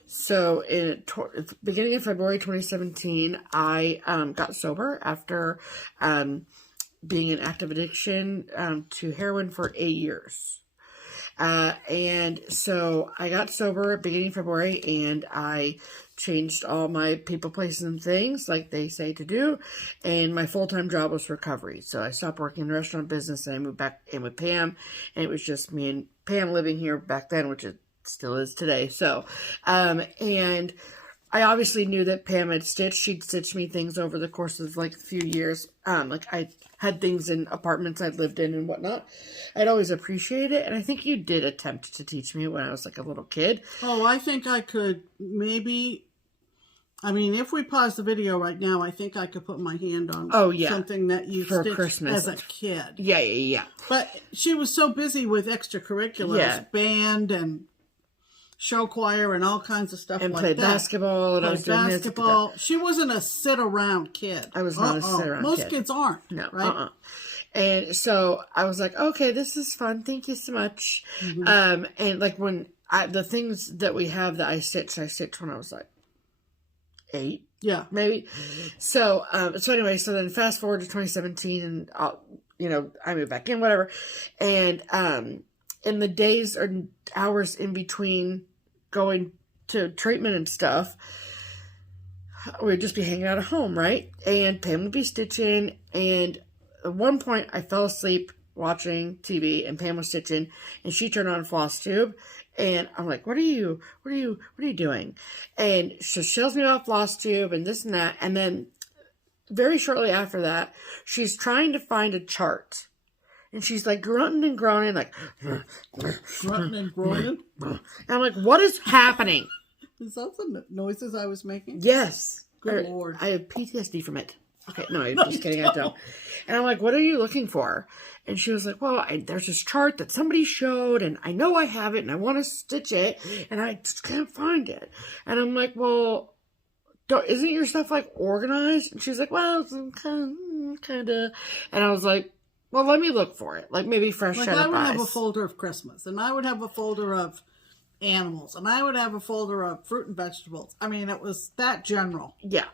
so in the beginning of February 2017, I got sober after being in active addiction to heroin for 8 years. And so I got sober at beginning of February, and I changed all my people, places, and things like they say to do. And my full-time job was recovery. So I stopped working in the restaurant business, and I moved back in with Pam. And it was just me and Pam living here back then, which it still is today. So, and I obviously knew that Pam had stitched. She'd stitched me things over the course of like a few years. Like I had things in apartments I'd lived in and whatnot. I'd always appreciate it. And I think you did attempt to teach me when I was like a little kid. Oh, I think I could maybe, I mean, if we pause the video right now, I think I could put my hand on something that you stitched Christmas. as a kid. Yeah. But she was so busy with extracurriculars, band and show choir and all kinds of stuff and like played that. basketball, and I was doing basketball. She wasn't a sit-around kid. I was not a sit-around kid. Most kids aren't. No, right? And so I was like, okay, this is fun. Thank you so much. And like when the things that we have that I stitched when I was like 8. Yeah. Maybe. So anyway, so then fast forward to 2017, and I moved back in, whatever. And in the days or hours in between going to treatment and stuff, we'd just be hanging out at home, right? And Pam would be stitching, and at one point I fell asleep watching TV, and Pam was stitching, and she turned on FlossTube, and I'm like, what are you doing? And she shows me about FlossTube and this and that, and then very shortly after that, she's trying to find a chart. And she's like grunting and groaning, like grunting and groaning. And I'm like, what is happening? Is that the noises I was making? Yes. Good Lord. I have PTSD from it. Okay, no, I'm just kidding. I don't. And I'm like, what are you looking for? And she was like, well, there's this chart that somebody showed, and I know I have it, and I want to stitch it, and I just can't find it. And I'm like, well, isn't your stuff, like, organized? And she's like, well, kind of. And I was like, well, let me look for it. Like, maybe fresh set of eyes. I would have a folder of Christmas, and I would have a folder of animals, and I would have a folder of fruit and vegetables. I mean, it was that general. Yeah,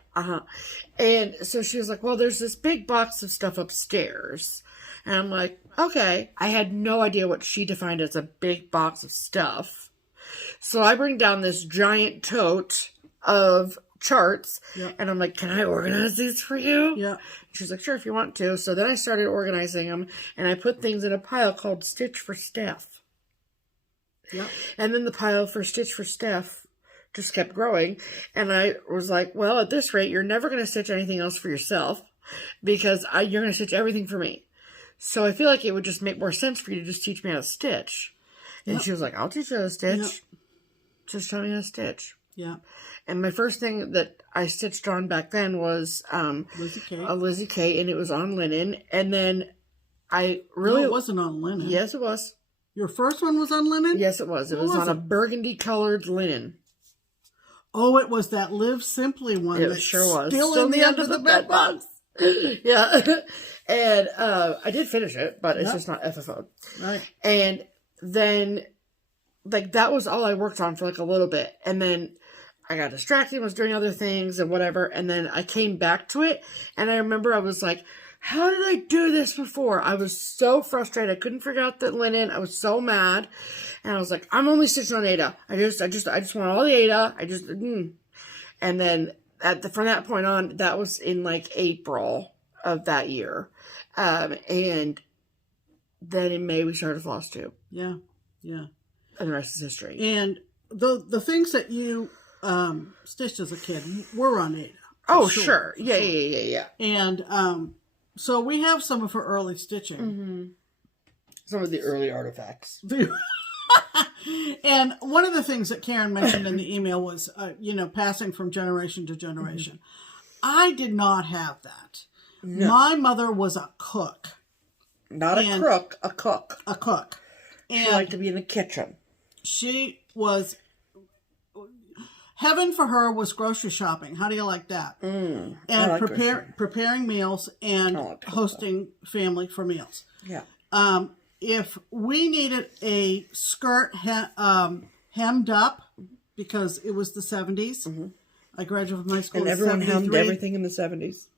And so she was like, well, there's this big box of stuff upstairs. And I'm like, okay. I had no idea what she defined as a big box of stuff. So I bring down this giant tote of charts, and I'm like, can I organize these for you? Yeah. She's like, sure, if you want to. So then I started organizing them, and I put things in a pile called Stitch for Steph. Yep. And then the pile for Stitch for Steph just kept growing. And I was like, well, at this rate, you're never going to stitch anything else for yourself because you're going to stitch everything for me. So I feel like it would just make more sense for you to just teach me how to stitch. And she was like, I'll teach you how to stitch. Yep. Just tell me how to stitch. Yeah. And my first thing that I stitched on back then was a Lizzie K, and it was on linen. And then I really... No, it wasn't on linen. Yes, it was. Your first one was on linen? Yes, it was. It was on a burgundy-colored linen. Oh, it was that Live Simply one. It sure was. Still in the end of the bed box. Yeah. And I did finish it, but it's just not FFO'd. Right. And then, like, that was all I worked on for, like, a little bit. And then I got distracted, was doing other things and whatever. And then I came back to it, and I remember I was like, how did I do this before? I was so frustrated. I couldn't figure out the linen. I was so mad. And I was like, I'm only stitching on Aida. I just want all the Aida. And then from that point on, that was in like April of that year. And then in May we started FlossTube. Yeah. Yeah. And the rest is history. And the things that you stitched as a kid were on Aida. Oh, sure. Yeah. And so we have some of her early stitching. Mm-hmm. Some of the early artifacts. And one of the things that Karen mentioned in the email was, passing from generation to generation. Mm-hmm. I did not have that. No. My mother was a cook. Not a crook, a cook. A cook. And she liked to be in the kitchen. She was... Heaven for her was grocery shopping. How do you like that? And like preparing meals and hosting family for meals. Yeah. If we needed a skirt hemmed up, because it was the 70s, I graduated from high school in 73. And everyone hemmed everything in the 70s.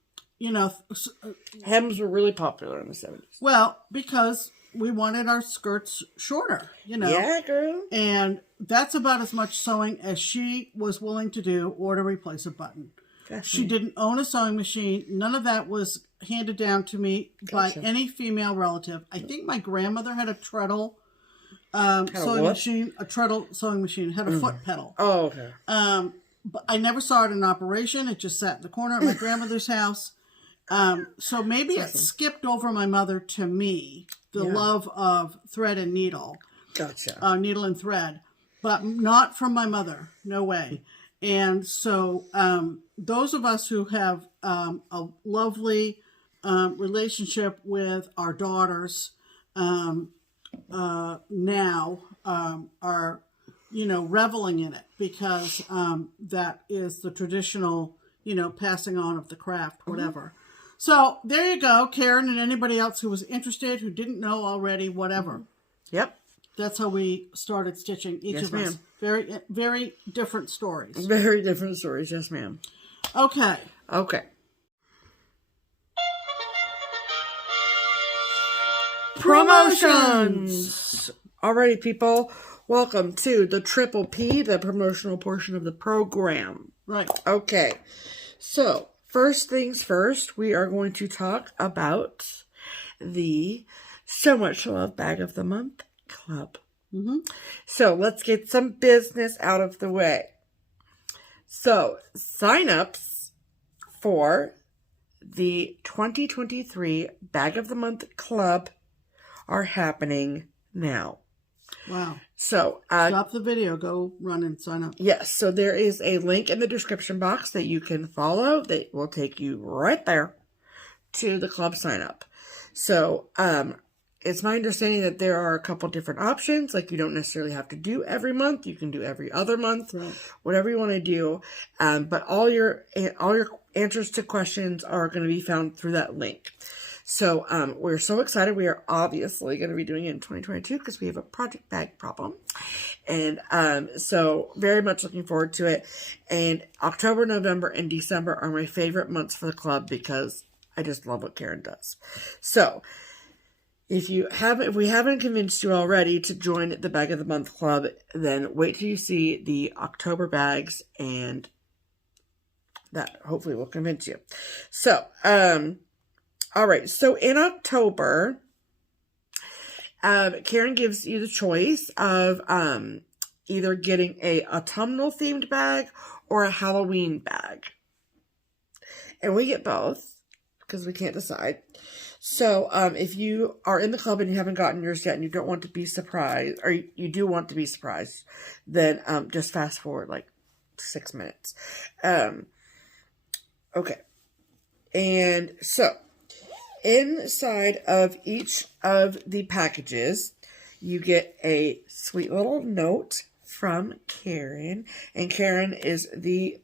Hems were really popular in the 70s. Well, because we wanted our skirts shorter, Yeah, girl. And that's about as much sewing as she was willing to do or to replace a button. Definitely. She didn't own a sewing machine. None of that was handed down to me by any female relative. I think my grandmother had a treadle sewing machine. A treadle sewing machine. Had a foot pedal. Oh, okay. But I never saw it in operation. It just sat in the corner at my grandmother's house. So maybe it skipped over my mother to me, the love of thread and needle. Gotcha. Needle and thread, but not from my mother. No way. And so those of us who have a lovely relationship with our daughters now are, reveling in it because that is the traditional, passing on of the craft, whatever. So there you go, Karen, and anybody else who was interested, who didn't know already, whatever. Yep. That's how we started stitching, each of us. Very, very different stories. Very different stories, yes, ma'am. Okay. Promotions! Alrighty, people. Welcome to the Triple P, the promotional portion of the program. Right. Okay. So, first things first, we are going to talk about the So Much Love Bag of the Month Club. So let's get some business out of the way. So sign-ups for the 2023 Bag of the Month Club are happening now. Wow. So stop the video, go run and sign up. Yes, so there is a link in the description box that you can follow that will take you right there. to the club sign up. So, it's my understanding that there are a couple different options. Like, you don't necessarily have to do every month. You can do every other month, right. Whatever you want to do. But all your answers to questions are going to be found through that link. So, we're so excited. We are obviously going to be doing it in 2022 because we have a project bag problem. And, so very much looking forward to it. And October, November, and December are my favorite months for the club because I just love what Karen does. So, if we haven't convinced you already to join the Bag of the Month Club, then wait till you see the October bags, and that hopefully will convince you. So, all right. So in October, Karen gives you the choice of either getting a autumnal themed bag or a Halloween bag, and we get both because we can't decide. So, if you are in the club and you haven't gotten yours yet and you don't want to be surprised, or you do want to be surprised, then, just fast forward like 6 minutes. Okay. And so, inside of each of the packages, you get a sweet little note from Karen. And Karen is the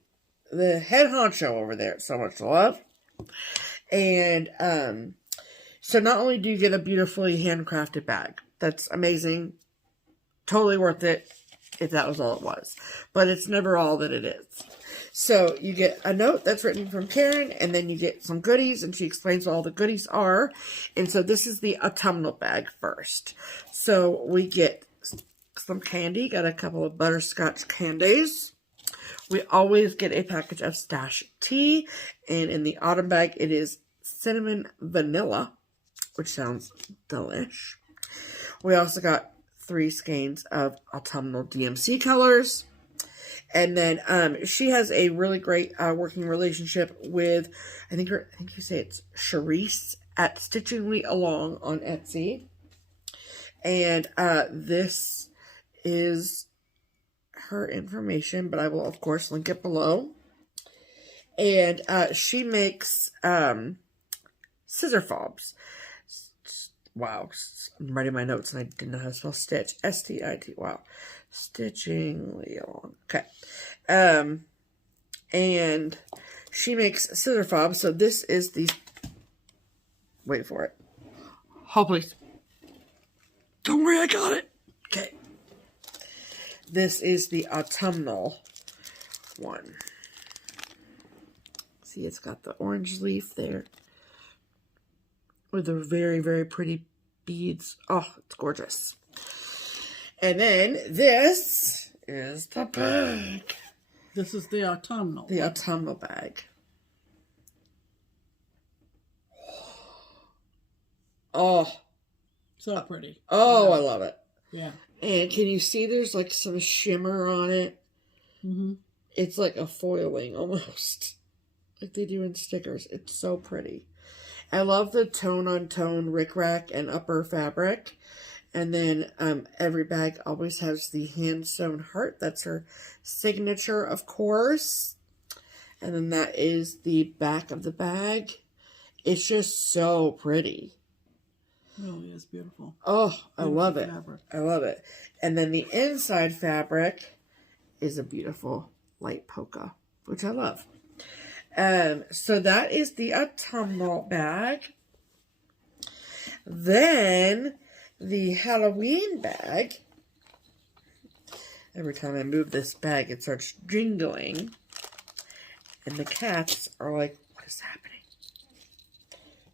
head honcho over there. So much love. And, so not only do you get a beautifully handcrafted bag, that's amazing, totally worth it if that was all it was, but it's never all that it is. So you get a note that's written from Karen, and then you get some goodies, and she explains what all the goodies are. And so this is the autumnal bag first. So we get some candy, got a couple of butterscotch candies. We always get a package of stash tea, and in the autumn bag it is cinnamon vanilla, which sounds delish. We also got 3 skeins of autumnal DMC colors. And then she has a really great working relationship with, I think you say it's Charisse at StitchinglyAlong on Etsy. And this is her information, but I will, of course, link it below. And she makes scissor fobs. Wow, I'm writing my notes and I didn't know how to spell stitch. S-T-I-T, wow. StitchinglyAlong. Okay. And she makes scissor fobs. So this is the, wait for it. Hold, please. Don't worry, I got it. Okay. This is the autumnal one. See, it's got the orange leaf there with the very, very pretty beads. Oh, it's gorgeous. And then this is the bag. This is the autumnal. The autumnal bag. Oh. So pretty. Oh, yeah. I love it. Yeah. And can you see there's like some shimmer on it? Mm-hmm. It's like a foiling almost. Like they do in stickers. It's so pretty. I love the tone-on-tone rickrack and upper fabric. And then every bag always has the hand-sewn heart. That's her signature, of course. And then that is the back of the bag. It's just so pretty. It really is beautiful. Oh, I love it. I love it. And then the inside fabric is a beautiful light polka, which I love. So that is the autumnal bag. Then the Halloween bag. Every time I move this bag, it starts jingling. And the cats are like, what is happening?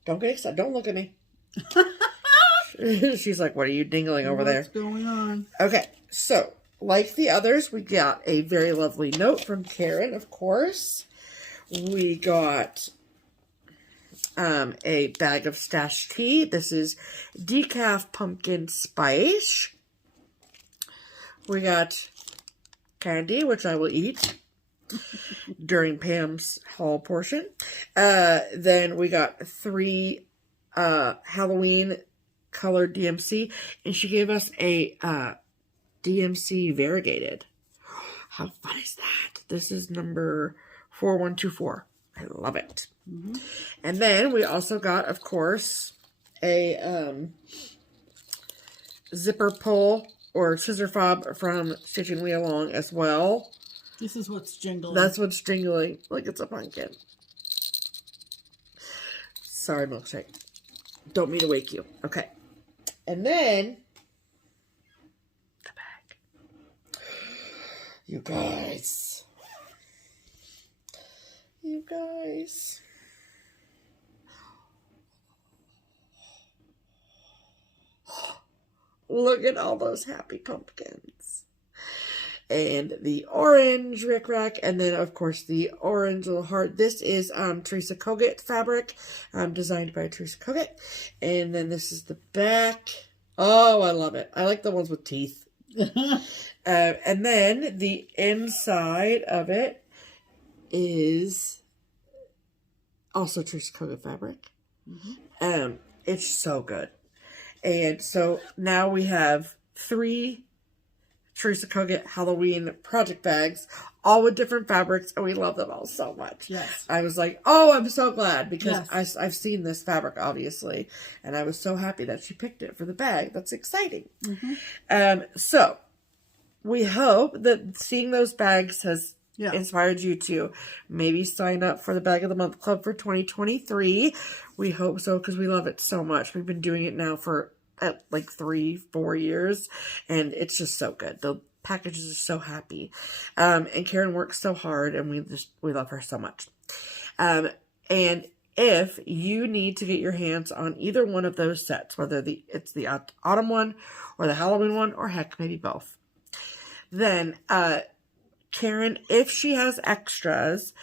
Don't get excited. Don't look at me. She's like, what are you dingling over there? What's going on? Okay, so like the others, we got a very lovely note from Karen, of course. We got a bag of stash tea. This is decaf pumpkin spice. We got candy, which I will eat during Pam's haul portion. Then we got 3 Halloween colored DMC, and she gave us a DMC variegated. How fun is that? This is number 4124. I love it. And then we also got, of course, a zipper pull or scissor fob from StitchinglyAlong as well. This is what's jingling. That's what's jingling. Like it's a pumpkin. Sorry, milkshake. Don't mean to wake you. Okay. And then the bag. You guys. You guys. Look at all those happy pumpkins. And the orange rickrack, and then of course the orange little heart. This is Teresa Kogut fabric, designed by Teresa Kogut. And then this is the back. Oh, I love it. I like the ones with teeth. And then the inside of it is also Teresa Kogut fabric. It's so good. And so now we have 3 Teresa Kogut Halloween project bags, all with different fabrics, and we love them all so much. Yes. I was like, oh, I'm so glad, because I've seen this fabric, obviously, and I was so happy that she picked it for the bag. That's exciting. So we hope that seeing those bags has inspired you to maybe sign up for the Bag of the Month Club for 2023. We hope so, because we love it so much. We've been doing it now for like 3-4 years, and it's just so good. The packages are so happy, and Karen works so hard, and we love her so much. And if you need to get your hands on either one of those sets, whether it's the autumn one or the Halloween one, or heck, maybe both, then Karen, if she has extras,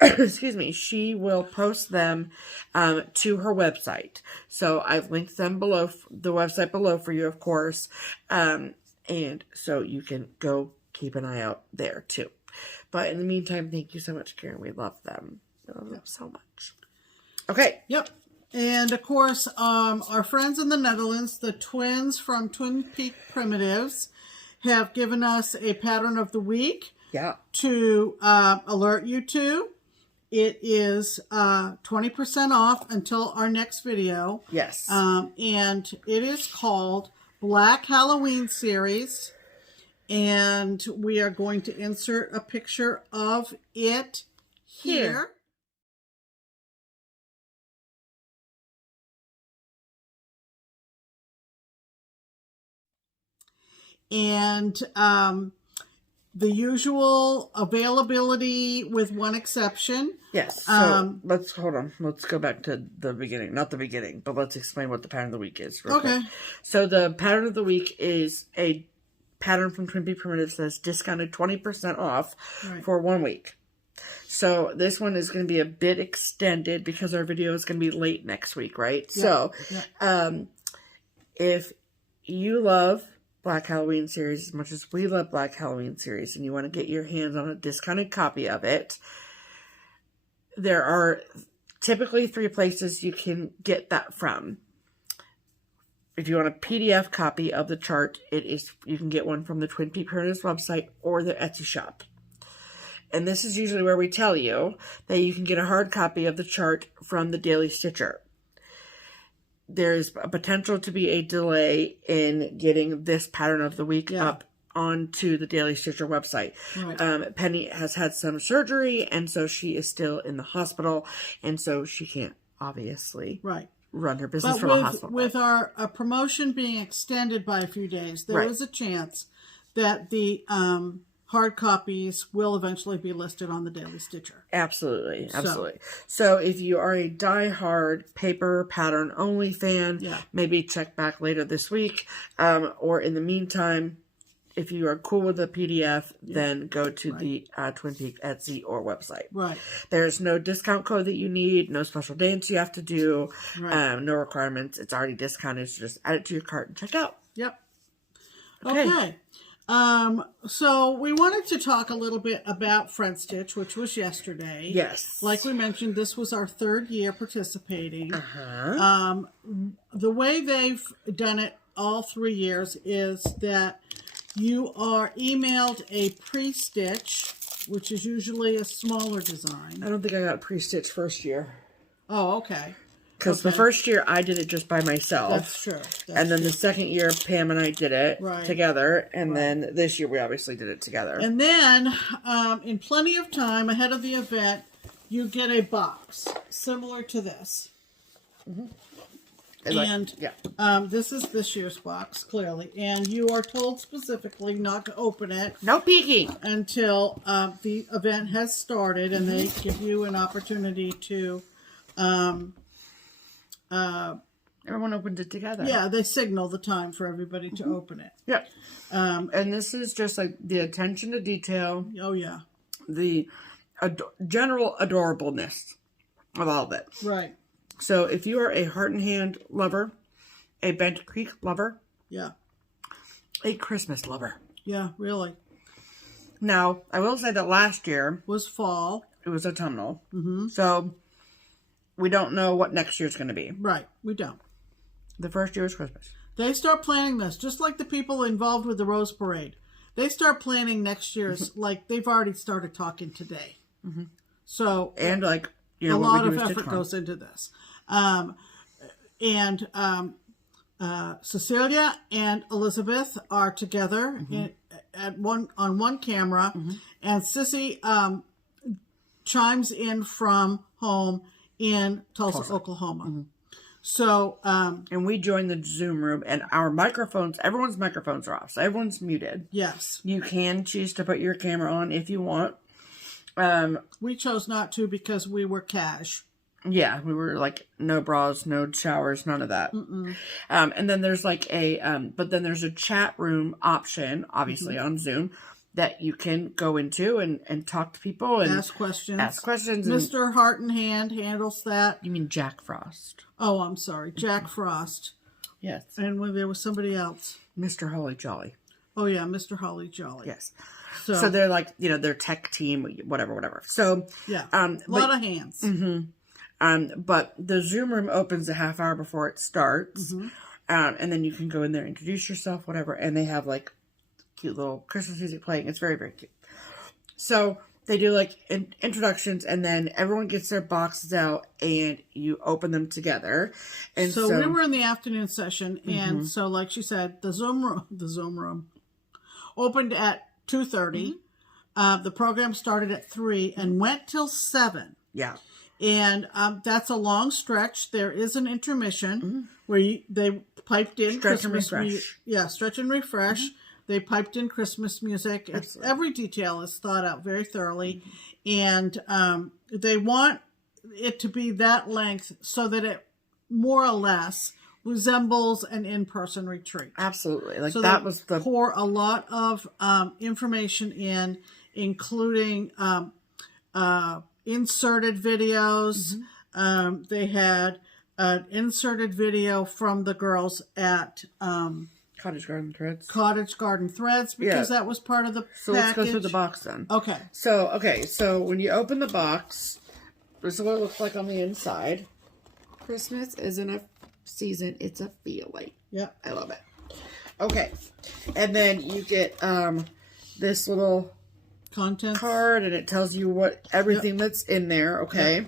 excuse me, she will post them to her website. So I've linked them below, the website below for you, of course. And so you can go keep an eye out there too. But in the meantime, thank you so much, Karen. We love them. We love them so much. Okay. Yep. And of course, our friends in the Netherlands, the twins from Twin Peak Primitives, have given us a pattern of the week to alert you to. It is 20% off until our next video. Yes. And it is called Black Halloween Series. And we are going to insert a picture of it here. And the usual availability with one exception. Yes. So let's hold on. Let's go back to the beginning. Not the beginning, but let's explain what the pattern of the week is. Real quick. So the pattern of the week is a pattern from Twin Peak Primitives that's discounted 20% off for 1 week. So this one is going to be a bit extended because our video is going to be late next week, right? So if you love Black Halloween series as much as we love Black Halloween series, and you want to get your hands on a discounted copy of it, there are typically 3 places you can get that from. If you want a PDF copy of the chart, you can get one from the Twin Peak Primitives website or the Etsy shop. And this is usually where we tell you that you can get a hard copy of the chart from the Daily Stitcher. There's a potential to be a delay in getting this pattern of the week up onto the Daily Stitcher website. Penny has had some surgery, and so she is still in the hospital, and so she can't obviously run her business from a hospital. With our promotion being extended by a few days, there is a chance that the hard copies will eventually be listed on the Daily Stitcher. Absolutely. So if you are a die-hard paper pattern only fan, maybe check back later this week. Or in the meantime, if you are cool with the PDF, then go to the Twin Peak Etsy or website. There's no discount code that you need, no special dance you have to do, no requirements. It's already discounted, so just add it to your cart and check out. Okay. So we wanted to talk a little bit about Front Stitch, which was yesterday. Like we mentioned, this was our 3rd year participating. The way they've done it all 3 years is that you are emailed a pre-stitch which is usually a smaller design. I don't think I got pre-stitched first year. Oh, okay. Because the first year I did it just by myself. That's true. And then the second year Pam and I did it together. And then this year we obviously did it together. And then in plenty of time ahead of the event, you get a box similar to this. And this is this year's box, clearly. And you are told specifically not to open it. No peeking. Until the event has started. And they give you an opportunity to... everyone opened it together. Yeah, they signal the time for everybody to open it. Yeah. And this is just like the attention to detail. Oh, yeah. The general adorableness of all of it. Right. So if you are a Heart and Hand lover, a Bent Creek lover, a Christmas lover. Yeah, really. Now, I will say that last year was fall. It was autumnal. So we don't know what next year's going to be. Right, we don't. The first year was Christmas. They start planning this, just like the people involved with the Rose Parade. They start planning next year's, like they've already started talking today. So, and like, a lot of effort goes into this. Cecilia and Elizabeth are together on one camera, and Sissy chimes in from home in Tulsa. Oklahoma. So, and we joined the Zoom room, and our microphones, everyone's microphones are off, so everyone's muted. Yes. You can choose to put your camera on if you want. We chose not to because we were cash. Yeah, we were like no bras, no showers, none of that. And then there's like but then there's a chat room option, obviously on Zoom, that you can go into and talk to people and ask questions. Mr. Heart and Hand handles that. You mean Jack Frost? Oh, I'm sorry, Jack Frost. Yes. And when there was somebody else, Mr. Holly Jolly. Oh yeah, Mr. Holly Jolly. Yes. So they're like, their tech team, whatever. So yeah, a lot of hands. But the Zoom room opens a half hour before it starts. And then you can go in there, introduce yourself, whatever. And they have like cute little Christmas music playing. It's very, very cute. So they do like introductions, and then everyone gets their boxes out and you open them together. And so we were in the afternoon session. And so like she said, the Zoom room opened at 2:30. The program started at 3 and went till 7. Yeah. And that's a long stretch. There is an intermission where they piped in Christmas music. Yeah, stretch and refresh. They piped in Christmas music. Every detail is thought out very thoroughly. And they want it to be that length so that it more or less resembles an in-person retreat. Absolutely. Like so that was the... pour a lot of information in, including inserted videos. They had an inserted video from the girls at Cottage Garden Threads, because that was part of the package. Let's go through the box then. Okay. So when you open the box, this is what it looks like on the inside. Christmas isn't a season, it's a feeling. Yeah. I love it. Okay. And then you get this little content card, and it tells you everything that's in there. Okay.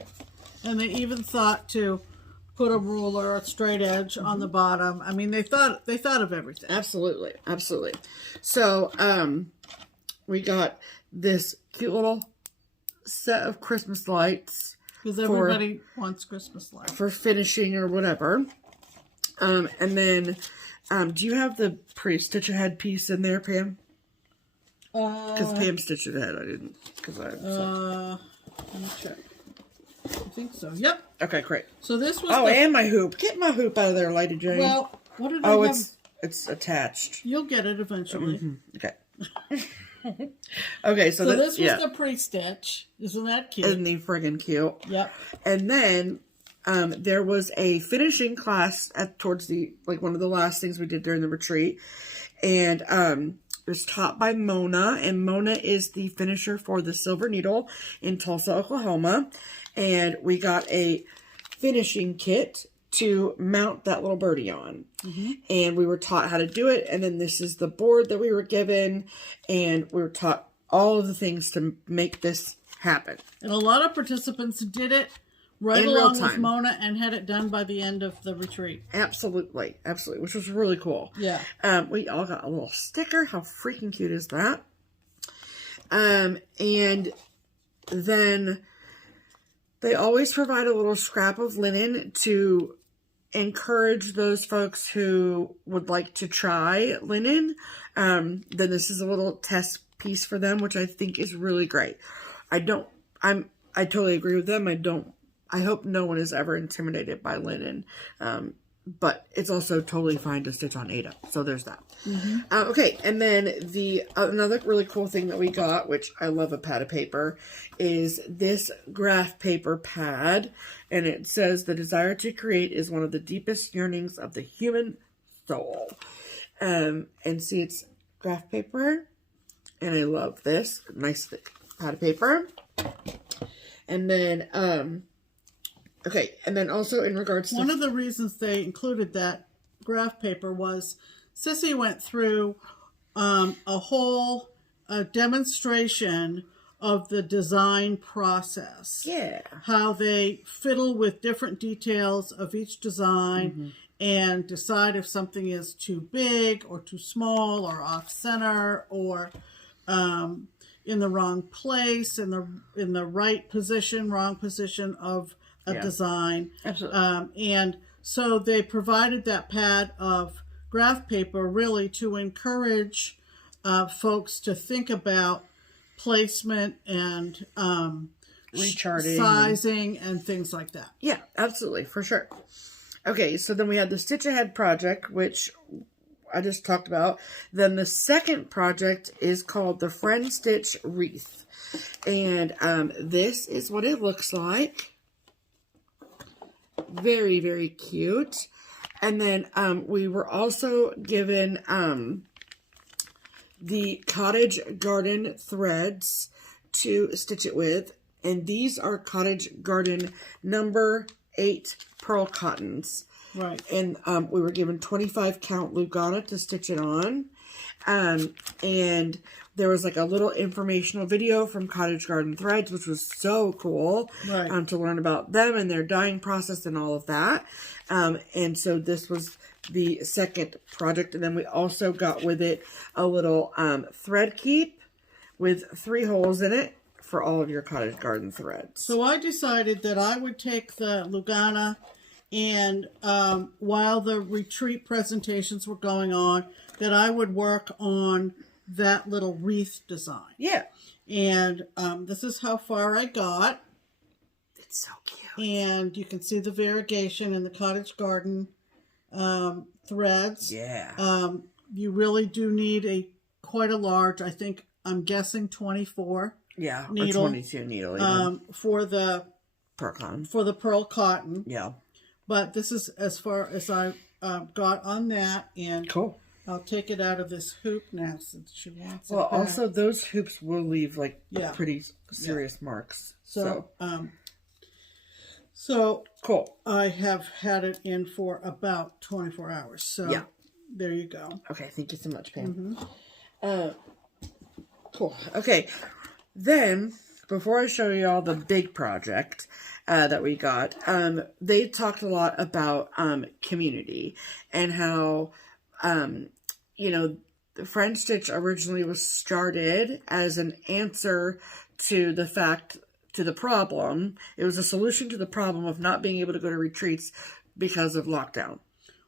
And they even thought to put a ruler, a straight edge on the bottom. I mean, they thought of everything. Absolutely. So we got this cute little set of Christmas lights, because everybody wants Christmas lights for finishing or whatever. And then do you have the pre-stitch ahead piece in there, Pam? Because Pam stitched it ahead. I didn't. Let me check. I think so. Yep. Okay, great. So this was. And my hoop. Get my hoop out of there, Lady Jane. Well, what did I have? It's attached. You'll get it eventually. Okay. Okay, so this was the pre-stitch. Isn't that cute? Isn't he friggin' cute? Yep. And then there was a finishing class towards one of the last things we did during the retreat, and it was taught by Mona, and Mona is the finisher for the Silver Needle in Tulsa, Oklahoma. And we got a finishing kit to mount that little birdie on. And we were taught how to do it. And then this is the board that we were given. And we were taught all of the things to make this happen. And a lot of participants did it right along with Mona and had it done by the end of the retreat. Absolutely. Absolutely. Which was really cool. Yeah. We all got a little sticker. How freaking cute is that? And then they always provide a little scrap of linen to encourage those folks who would like to try linen. Then this is a little test piece for them, which I think is really great. I totally agree with them. I hope no one is ever intimidated by linen. But it's also totally fine to stitch on Ada. So there's that. Okay, and then another really cool thing that we got, which I love a pad of paper, is this graph paper pad. And it says, the desire to create is one of the deepest yearnings of the human soul. And see, it's graph paper. And I love this. Nice thick pad of paper. And then, okay, and then also in regards to... One of the reasons they included that graph paper was Sissy went through a whole demonstration of the design process. Yeah. How they fiddle with different details of each design and decide if something is too big or too small or off center or in the wrong place, in the right position, wrong position of a design. Absolutely. And so they provided that pad of graph paper really to encourage folks to think about placement and recharting, sizing, and things like that. Yeah, absolutely, for sure. Okay, so then we had the Stitch Ahead project, which I just talked about. Then the second project is called the Friend Stitch Wreath. And this is what it looks like. Very, very cute. And then we were also given the Cottage Garden threads to stitch it with. And these are Cottage Garden number 8 pearl cottons. Right. And we were given 25 count Lugana to stitch it on. And there was like a little informational video from Cottage Garden Threads, which was so cool. Right. To learn about them and their dyeing process and all of that. And so this was the second project. And then we also got with it a little thread keep with 3 holes in it for all of your Cottage Garden threads. So I decided that I would take the Lugana and while the retreat presentations were going on, that I would work on that little wreath design. Yeah. And this is how far I got. It's so cute. And you can see the variegation in the Cottage Garden threads. Yeah. You really do need quite a large, I think, I'm guessing 24. Yeah, needle, or 22 needle even. For the pearl cotton. Yeah. But this is as far as I got on that, and cool. I'll take it out of this hoop now since she wants it. Well, back. also those hoops will leave like pretty serious marks. So cool. I have had it in for about 24 hours. So there you go. Okay, thank you so much, Pam. Cool. Okay, then before I show you all the big project that we got, they talked a lot about community and how the Friend Stitch originally was started as an answer to the problem. It was a solution to the problem of not being able to go to retreats because of lockdown.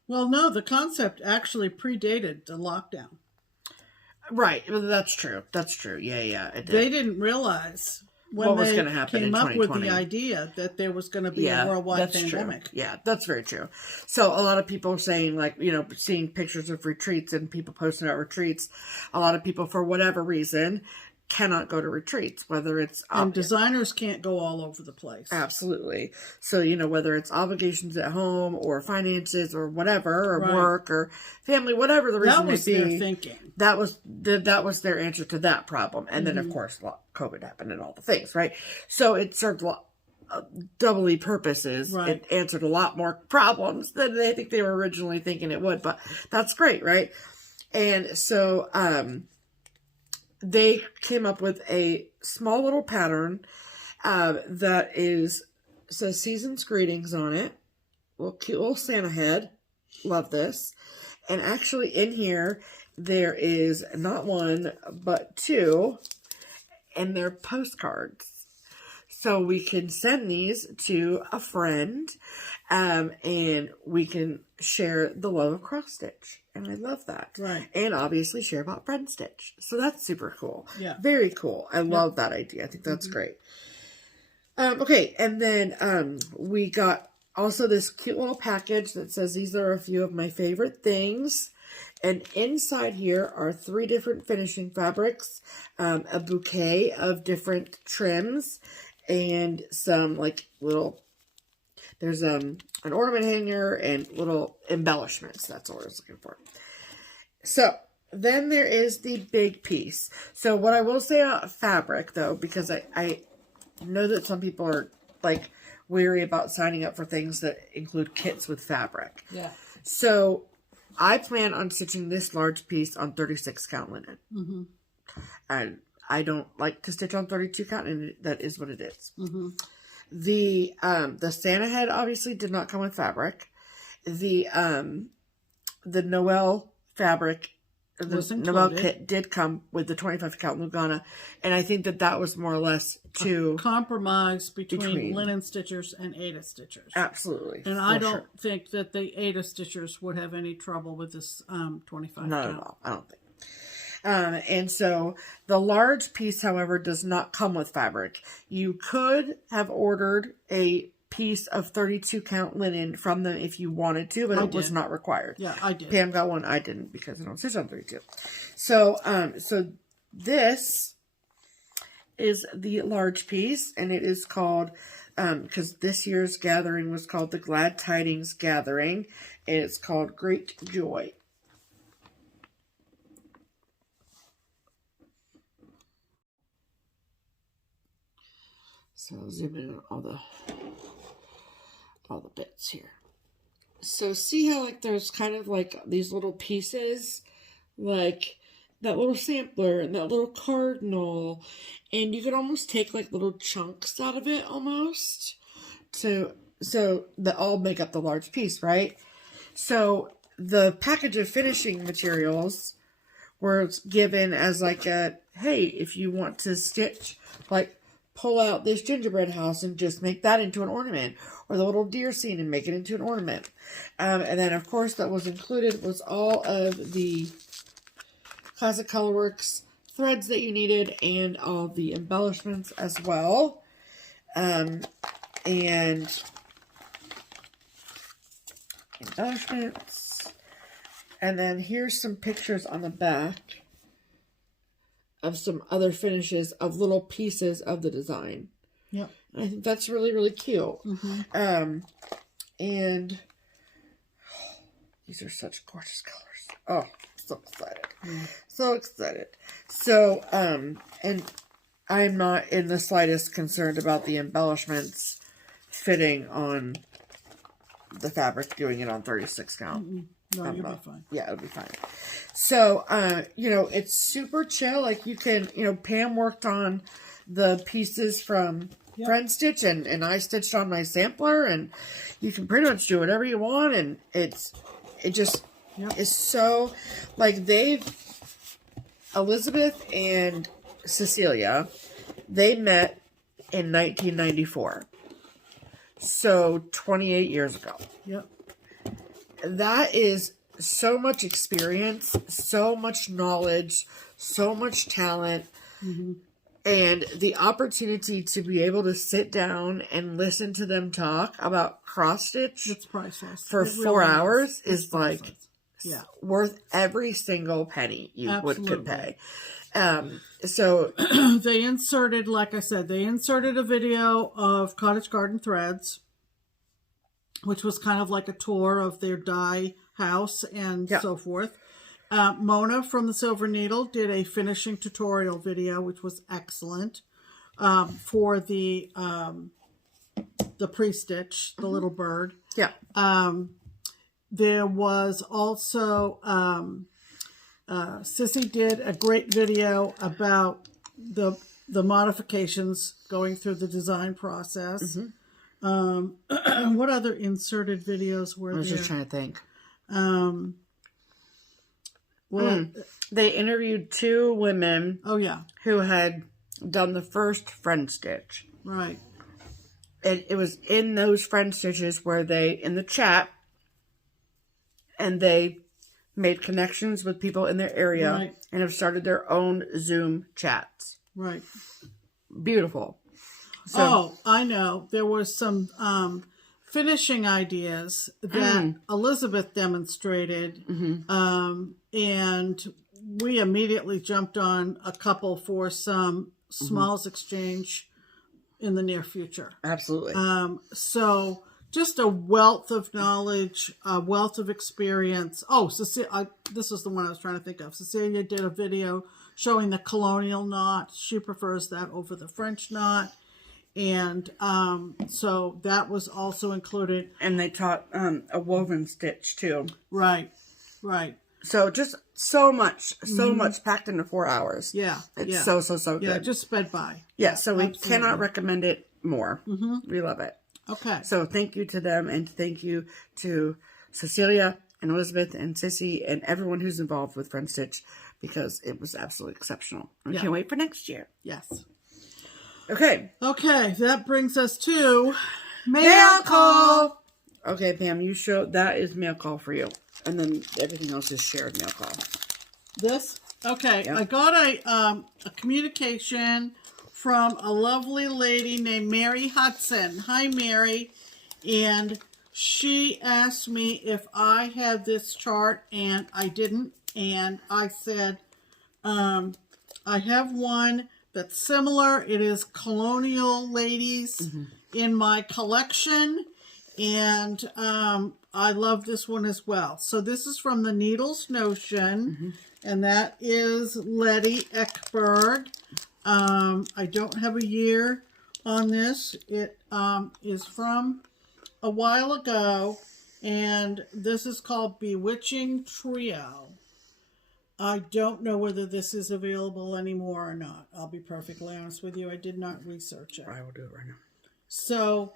Well, no, the concept actually predated the lockdown. Right. Well, that's true. That's true. Yeah. It did. They didn't realize when they came up with the idea that there was going to be a worldwide pandemic. True. Yeah, that's very true. So a lot of people saying, like, seeing pictures of retreats and people posting about retreats, a lot of people, for whatever reason, cannot go to retreats, whether it's... And designers can't go all over the place. Absolutely. So, whether it's obligations at home or finances or whatever, or work or family, whatever the reason may be. That was their thinking. That was their answer to that problem. And then, of course, COVID happened and all the things, right? So it served doubly purposes. Right. It answered a lot more problems than I think they were originally thinking it would. But that's great, right? And so... they came up with a small little pattern that says Season's Greetings on it. Cute little Santa head. Love this. And actually in here, there is not one, but two, and they're postcards. So we can send these to a friend, and we can share the love of cross stitch. And I love that. Right. And obviously share about friend stitch. So that's super cool. Yeah. Very cool. I love that idea. I think that's great. Okay. And then, we got also this cute little package that says, these are a few of my favorite things. And inside here are 3 different finishing fabrics, a bouquet of different trims, and some like little, there's an ornament hanger and little embellishments. That's what I was looking for. So then there is the big piece. So what I will say about fabric though, because I know that some people are like weary about signing up for things that include kits with fabric. Yeah. So I plan on stitching this large piece on 36 count linen. Mm-hmm. And I don't like to stitch on 32 count, and that is what it is. Mm-hmm. The Santa head obviously did not come with fabric. The Noel fabric, the Noel kit did come with the 25 count Lugana, and I think that was more or less to compromise between linen stitchers and Ada stitchers. Absolutely. And I don't think that the Ada stitchers would have any trouble with this 25 Not count. at all. I don't think. And so the large piece, however, does not come with fabric. You could have ordered a piece of 32 count linen from them if you wanted to, but it was not required. Yeah, I did. Pam got one. I didn't because I don't stitch on 32. So, so this is the large piece, and it is called, because this year's gathering was called the Glad Tidings Gathering, and it's called Great Joy. So I'll zoom in on all the bits here. So see how like there's kind of like these little pieces, like that little sampler and that little cardinal, and you could almost take like little chunks out of it almost so that all make up the large piece, right? So the package of finishing materials were given as like a, hey, if you want to stitch, like pull out this gingerbread house and just make that into an ornament, or the little deer scene and make it into an ornament. And then of course that was included was all of the Classic Colorworks threads that you needed and all the embellishments as well. And embellishments. And then here's some pictures on the back of some other finishes of little pieces of the design. Yep. I think that's really, really cute. Mm-hmm. And these are such gorgeous colors. Oh, so excited. So excited. So, and I'm not in the slightest concerned about the embellishments fitting on the fabric, doing it on 36 count. Mm-mm. No, you'll be fine. Yeah, it'll be fine. So, you know, it's super chill. Like you can, you know, Pam worked on the pieces from Friend Stitch and I stitched on my sampler, and you can pretty much do whatever you want. And it just is so, like Elizabeth and Cecilia, they met in 1994. So 28 years ago. Yep. That is so much experience, so much knowledge, so much talent, and the opportunity to be able to sit down and listen to them talk about cross stitch it's priceless. for 4 hours is priceless. like worth every single penny you could pay. So they inserted, like I said, a video of Cottage Garden Threads, which was kind of like a tour of their dye house and so forth. Mona from the Silver Needle did a finishing tutorial video, which was excellent, for the pre-stitch, the little bird. Yeah. There was also Sissy did a great video about the modifications going through the design process. What other inserted videos were there? I was just trying to think. Well, they interviewed 2 women. Oh, yeah. Who had done the first friend stitch. Right. And it was in those friend stitches where they, in the chat, and they made connections with people in their area. Right. And have started their own Zoom chats. Right. Beautiful. So, oh, I know. There was some finishing ideas that Elizabeth demonstrated. And we immediately jumped on a couple for some smalls exchange in the near future. Absolutely. So just a wealth of knowledge, a wealth of experience. Oh, Cecilia, this was the one I was trying to think of. Cecilia did a video showing the colonial knot. She prefers that over the French knot. And so that was also included. And they taught a woven stitch too. Right, right. So just so much packed into 4 hours. Yeah, it's so good. Yeah, just sped by. Yeah, so we cannot recommend it more. We love it. Okay. So thank you to them, and thank you to Cecilia and Elizabeth and Sissy and everyone who's involved with Friend Stitch, because it was absolutely exceptional. We can't wait for next year. Yes. Okay. Okay, that brings us to mail call. Okay, Pam, you show that is mail call for you. And then everything else is shared mail call. This? Okay. Yep. I got a communication from a lovely lady named Mary Hudson. Hi, Mary. And she asked me if I had this chart, and I didn't. And I said, I have one that's similar. It is Colonial Ladies in my collection. And I love this one as well. So this is from the Needles Notion, and that is Letty Eckberg. I don't have a year on this. It is from a while ago, and this is called Bewitching Trio. I don't know whether this is available anymore or not. I'll be perfectly honest with you. I did not research it. I will do it right now. So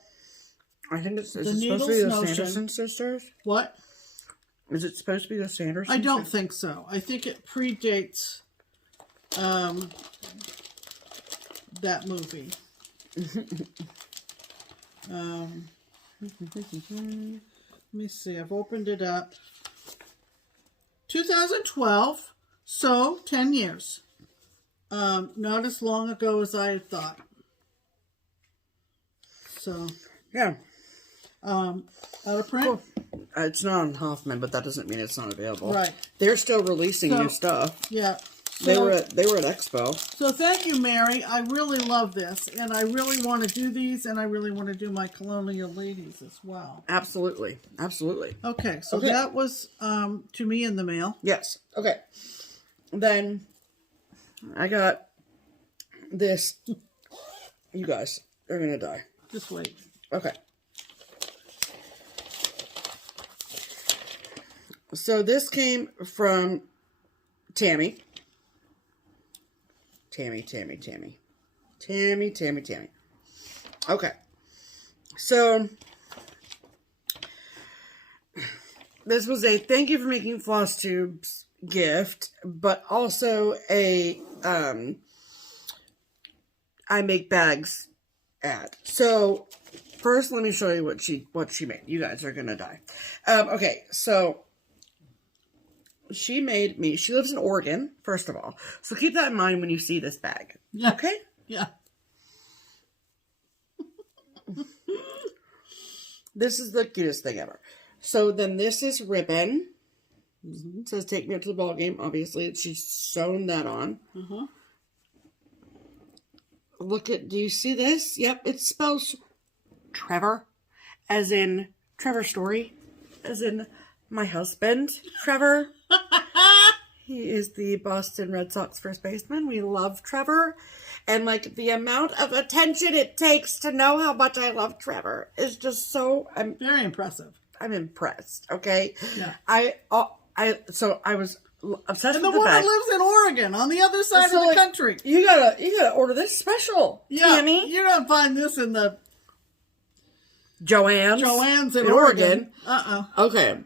I think it's supposed Needles to be the Notion. Sanderson sisters. What? Is it supposed to be the Sanderson? I don't think so. I think it predates that movie. Let me see. I've opened it up. 2012. So 10 years. Not as long ago as I had thought. So yeah. Out of print? Cool. It's not on Hoffman, but that doesn't mean it's not available. Right. They're still releasing new stuff. Yeah. They were at Expo. So thank you, Mary. I really love this, and I really want to do these, and I really want to do my Colonial Ladies as well. Absolutely. Absolutely. Okay, so that was to me in the mail. Yes. Okay. Then I got this. You guys are going to die. Just wait. Okay. So this came from Tammy. Tammy. Okay. So this was a thank you for making FlossTubes gift, but also a I make bags ad. So first let me show you what she made. You guys are gonna die. Okay, so she made me, she lives in Oregon, first of all. So keep that in mind when you see this bag. Yeah. Okay? Yeah. This is the cutest thing ever. So then this is ribbon. It says take me up to the ball game. Obviously, she's sewn that on. Look at, do you see this? Yep, it spells Trevor, as in Trevor Story, as in my husband, Trevor. He is the Boston Red Sox first baseman. We love Trevor. And, like, the amount of attention it takes to know how much I love Trevor is just so... I'm very impressive. I'm impressed, okay? Yeah. So I was obsessed And with the the one bag. that lives in Oregon, on the other side So, of the like, country. You gotta order this special, Tammy. You don't find this in the Joann's in Oregon. Okay.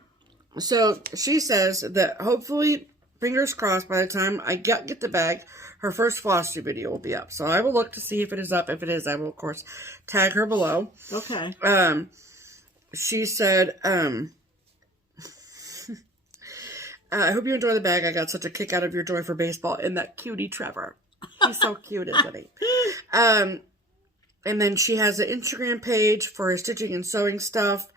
So she says that hopefully, fingers crossed, by the time I get the bag, her first FlossTube video will be up. So I will look to see if it is up. If it is, I will, of course, tag her below. Okay. She said, I hope you enjoy the bag. I got such a kick out of your joy for baseball and that cutie Trevor. He's so cute, isn't he? And then she has an Instagram page for her stitching and sewing stuff.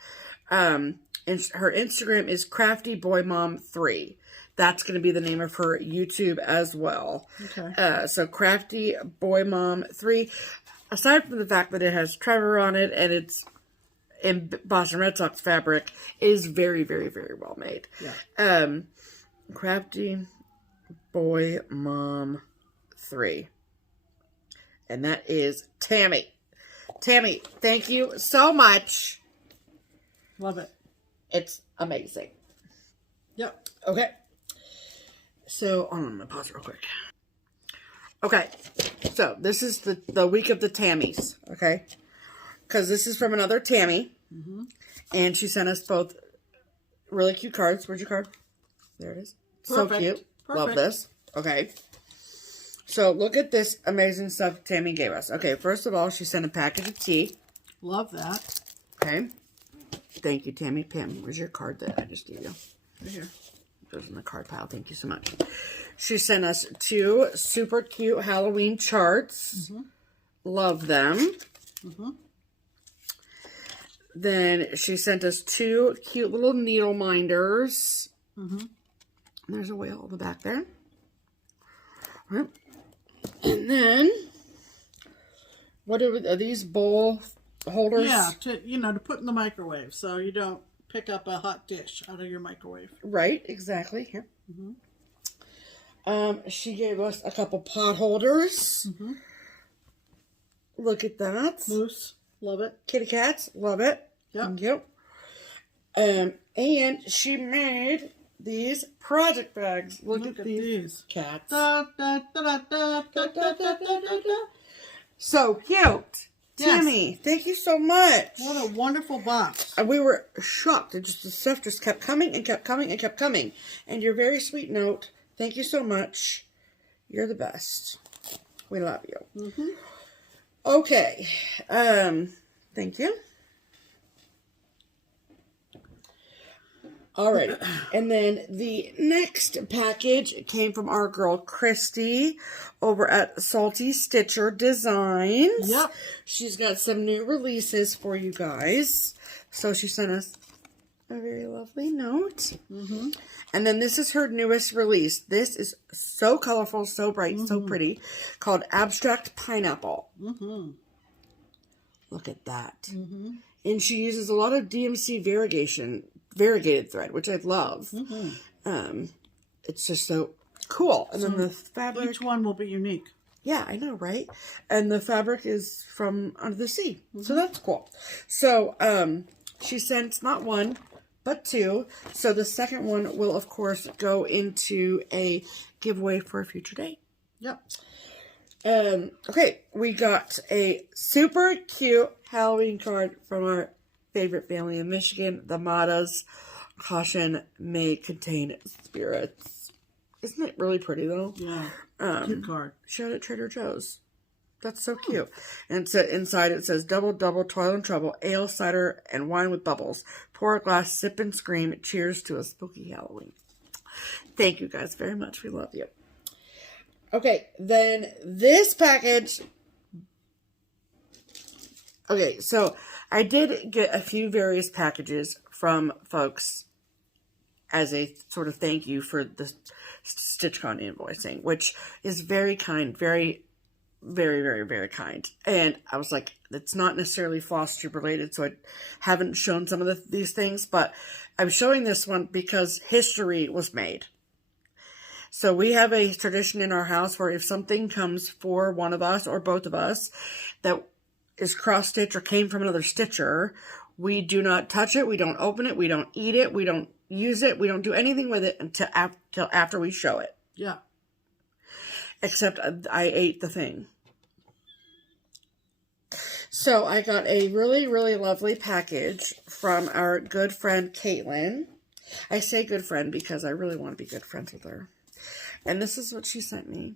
And her Instagram is CraftyBoyMom3. That's going to be the name of her YouTube as well. Okay. So CraftyBoyMom3. Aside from the fact that it has Trevor on it and it's in Boston Red Sox fabric, it is very, very, very well made. Yeah. Crafty Boy Mom 3. And that is Tammy. Tammy, thank you so much. Love it. It's amazing. Yep. Okay. So, I'm going to pause real quick. Okay. So, this is the week of the Tammys. Okay. Because this is from another Tammy. Mm-hmm. And she sent us both really cute cards. Where's your card? There it is. Perfect. So cute. Perfect. Love this. Okay. So, look at this amazing stuff Tammy gave us. Okay, first of all, she sent a package of tea. Love that. Okay. Thank you, Tammy. Pam, where's your card that I just gave you? Right here. It goes in the card pile. Thank you so much. She sent us 2 super cute Halloween charts. Mm-hmm. Love them. Mm-hmm. Then she sent us 2 cute little needle minders. Mm-hmm. There's a whale on the back there. All right. And then, what are these bowl holders? Yeah, to put in the microwave so you don't pick up a hot dish out of your microwave. Right, exactly. Here. Mm-hmm. She gave us a couple pot holders. Mm-hmm. Look at that. Moose, love it. Kitty cats, love it. Yep. Thank you. And she made these project bags. Look at these cats. Da, da, da, da, da, da, da, da, da. So cute. Yes. Tammy, thank you so much. What a wonderful box. We were shocked. The stuff just kept coming and kept coming and kept coming. And your very sweet note, thank you so much. You're the best. We love you. Mm-hmm. Okay. Thank you. Alright, and then the next package came from our girl Christy over at Salty Stitcher Designs. Yep. She's got some new releases for you guys. So she sent us a very lovely note. Mm-hmm. And then this is her newest release. This is so colorful, so bright, so pretty, called Abstract Pineapple. Mm-hmm. Look at that. Mm-hmm. And she uses a lot of DMC variegated thread, which I love. Mm-hmm. It's just so cool. And then the fabric, each one will be unique. Yeah, I know, right? And the fabric is from under the sea. Mm-hmm. So that's cool. So she sent not 1 but 2. So the second one will of course go into a giveaway for a future date. Yep. Okay, we got a super cute Halloween card from our favorite family in Michigan, the Matas. Caution may contain spirits. Isn't it really pretty though? Yeah. Cute card. Showed at Trader Joe's. That's so cute. And inside it says, double, toil and trouble, ale, cider, and wine with bubbles. Pour a glass, sip and scream. Cheers to a spooky Halloween. Thank you guys very much. We love you. Okay, then this package. Okay, so I did get a few various packages from folks as a sort of thank you for the StitchCon invoicing, which is very kind, very, very, very, very kind. And I was like, it's not necessarily FlossTube related, so I haven't shown some of these things, but I'm showing this one because history was made. So we have a tradition in our house where if something comes for one of us or both of us that is cross-stitch or came from another stitcher, We do not touch it. We don't open it. We don't eat it. We don't use it. We don't do anything with it until after we show it. Yeah. Except I ate the thing. So I got a really, really lovely package from our good friend Caitlin. I say good friend because I really want to be good friends with her. And this is what she sent me.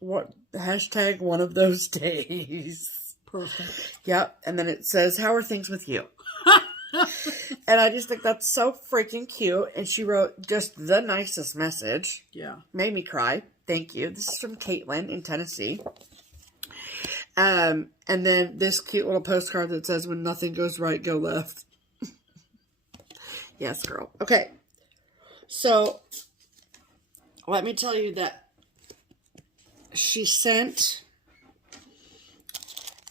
What hashtag one of those days. Perfect. Yep. And then it says, how are things with you? And I just think that's so freaking cute. And she wrote just the nicest message. Yeah. Made me cry. Thank you. This is from Caitlin in Tennessee. And then this cute little postcard that says, when nothing goes right, go left. Yes, girl. Okay. So, let me tell you that she sent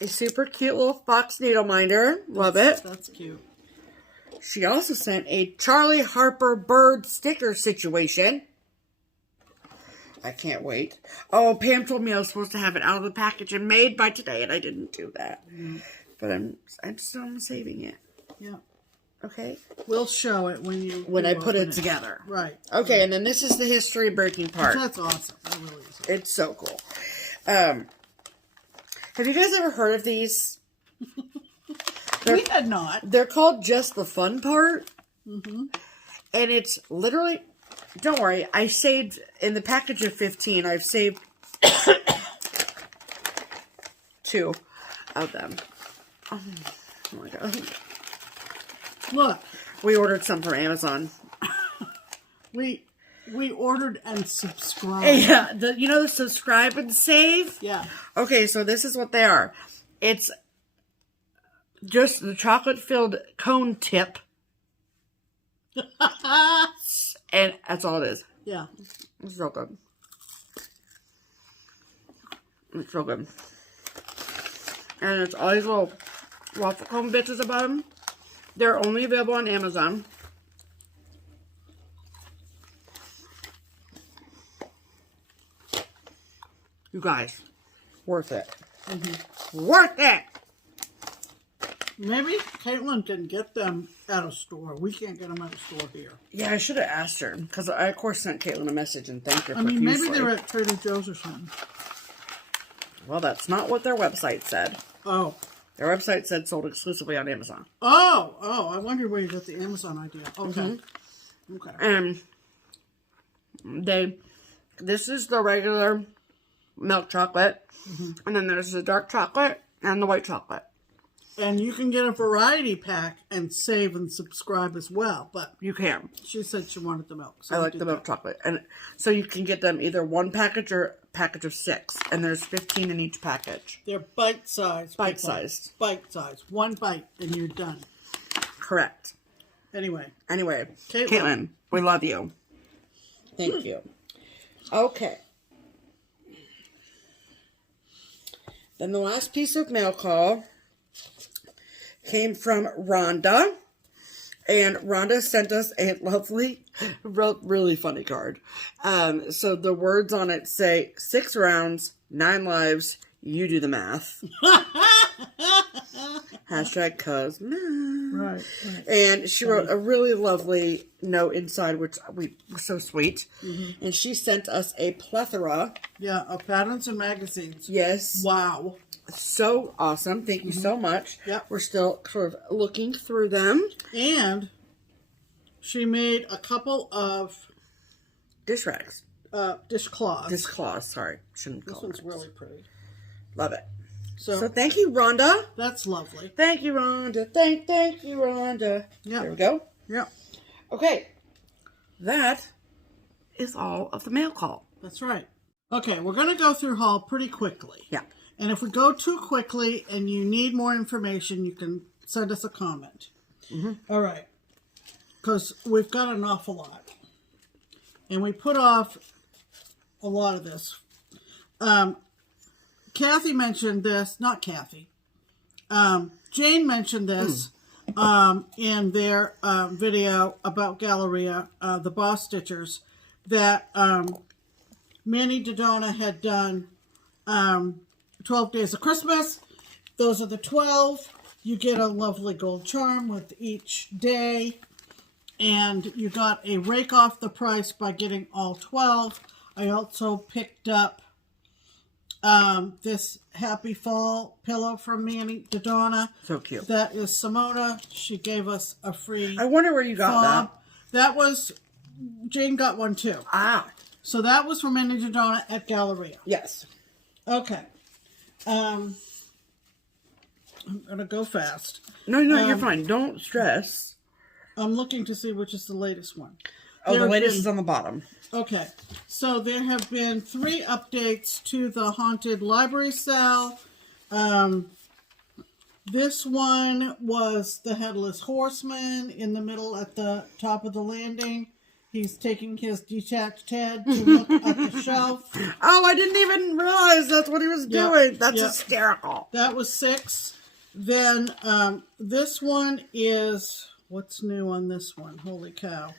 a super cute little fox needle minder. Love it. That's cute. She also sent a Charlie Harper bird sticker situation. I can't wait. Oh, Pam told me I was supposed to have it out of the package and made by today, and I didn't do that. But I'm still saving it. Yeah. Okay. We'll show it when I put it together. Right. Okay, and then this is the history breaking part. That's awesome. That really is. It's so cool. Have you guys ever heard of these? We had not. They're called Just the Fun Part. And it's literally, don't worry, I saved, in the package of 15, I've saved 2 of them. Oh my God. Look. We ordered some from Amazon. We ordered and subscribed. Yeah, you know the subscribe and save? Yeah. Okay, so this is what they are. It's just the chocolate-filled cone tip. And that's all it is. Yeah. It's real good. It's real good. And it's all these little waffle cone bitches about them. They're only available on Amazon. You guys, worth it. Worth it! Maybe Caitlin can get them at a store. We can't get them at a store here. Yeah, I should have asked her. Because I, of course, sent Caitlin a message and thanked her profusely. Maybe they're at Trader Joe's or something. Well, that's not what their website said. Oh. Their website said sold exclusively on Amazon. Oh, I wondered where you got the Amazon idea. Okay. Okay. And this is the regular milk chocolate. And then there's the dark chocolate and the white chocolate. And you can get a variety pack and save and subscribe as well. But you can. She said she wanted the milk. So I like the milk chocolate. And so you can get them either one package or a package of 6. And there's 15 in each package. They're bite-sized. Bite-sized. Bite-sized. One bite and you're done. Correct. Anyway. Caitlin, we love you. Thank you. Okay. Then the last piece of mail call came from Rhonda. And Rhonda sent us a lovely, really funny card. So the words on it say, 6 rounds, 9 lives, you do the math. Hashtag cuz math. Right. And she wrote a really lovely note inside, which were so sweet. And she sent us a plethora. Yeah, of patterns and magazines. Yes. Wow. So awesome. Thank you so much. Yep. We're still sort of looking through them. And she made a couple of dish rags. Dishcloths. Dishcloths, sorry. Shouldn't call This one's rags. really pretty. Love it. So thank you, Rhonda. That's lovely. Thank you, Rhonda. Thank you, Rhonda. Yeah. There we go. Yeah. Okay. That is all of the mail call. That's right. Okay, we're going to go through haul pretty quickly. Yeah. And if we go too quickly and you need more information, you can send us a comment. All right. Because we've got an awful lot. And we put off a lot of this. Kathy mentioned this. Not Kathy. Jane mentioned this in their video about Galleria, the Boss Stitchers, that Manny Dodona had done 12 Days of Christmas. Those are the 12. You get a lovely gold charm with each day. And you got a rake off the price by getting all 12. I also picked up this Happy Fall pillow from Manny Dodonna. So cute. That is Simona. She gave us a free I wonder where you got fob. That was, Jane got one too. Ah. So that was from Manny Dodonna at Galleria. Yes. Okay. I'm going to go fast. No, you're fine. Don't stress. I'm looking to see which is the latest one. Oh, the latest is on the bottom. Okay. So there have been 3 updates to the Haunted Library Cell. This one was the Headless Horseman in the middle at the top of the landing. He's taking his detached head to look at the shelf. Oh, I didn't even realize that's what he was doing. That's hysterical. That was 6. Then this one is... What's new on this one? Holy cow.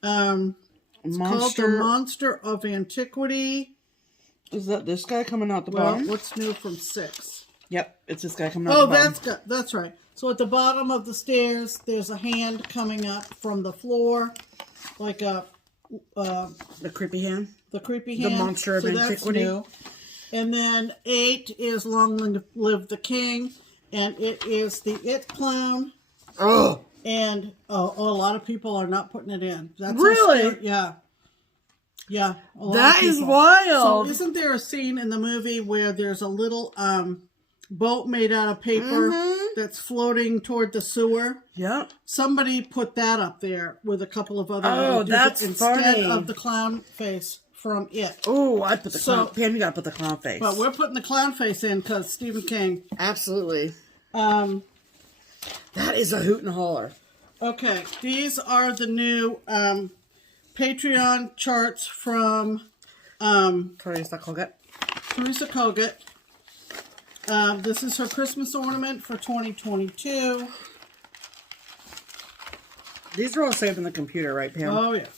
It's called The Monster of Antiquity. Is that this guy coming out the bottom? What's new from 6? Yep, it's this guy coming out the bottom. That's right. So at the bottom of the stairs, there's a hand coming up from the floor. Like a... the creepy hand? The creepy hand. The Monster of Antiquity. That's new. And then 8 is Long Live the King. And it is the It Clown. Oh! And a lot of people are not putting it in. That's really? Yeah. Yeah. That is wild. So isn't there a scene in the movie where there's a little boat made out of paper that's floating toward the sewer? Yep. Somebody put that up there with a couple of other Oh, that's instead funny. of the clown face from It. Oh, I put the clown. Pam, you gotta put the clown face. But we're putting the clown face in because Stephen King. Absolutely. That is a hoot and holler. Okay, these are the new Patreon charts from Teresa Kogut. Teresa Kogut. This is her Christmas ornament for 2022. These are all saved in the computer, right, Pam? Oh, yeah.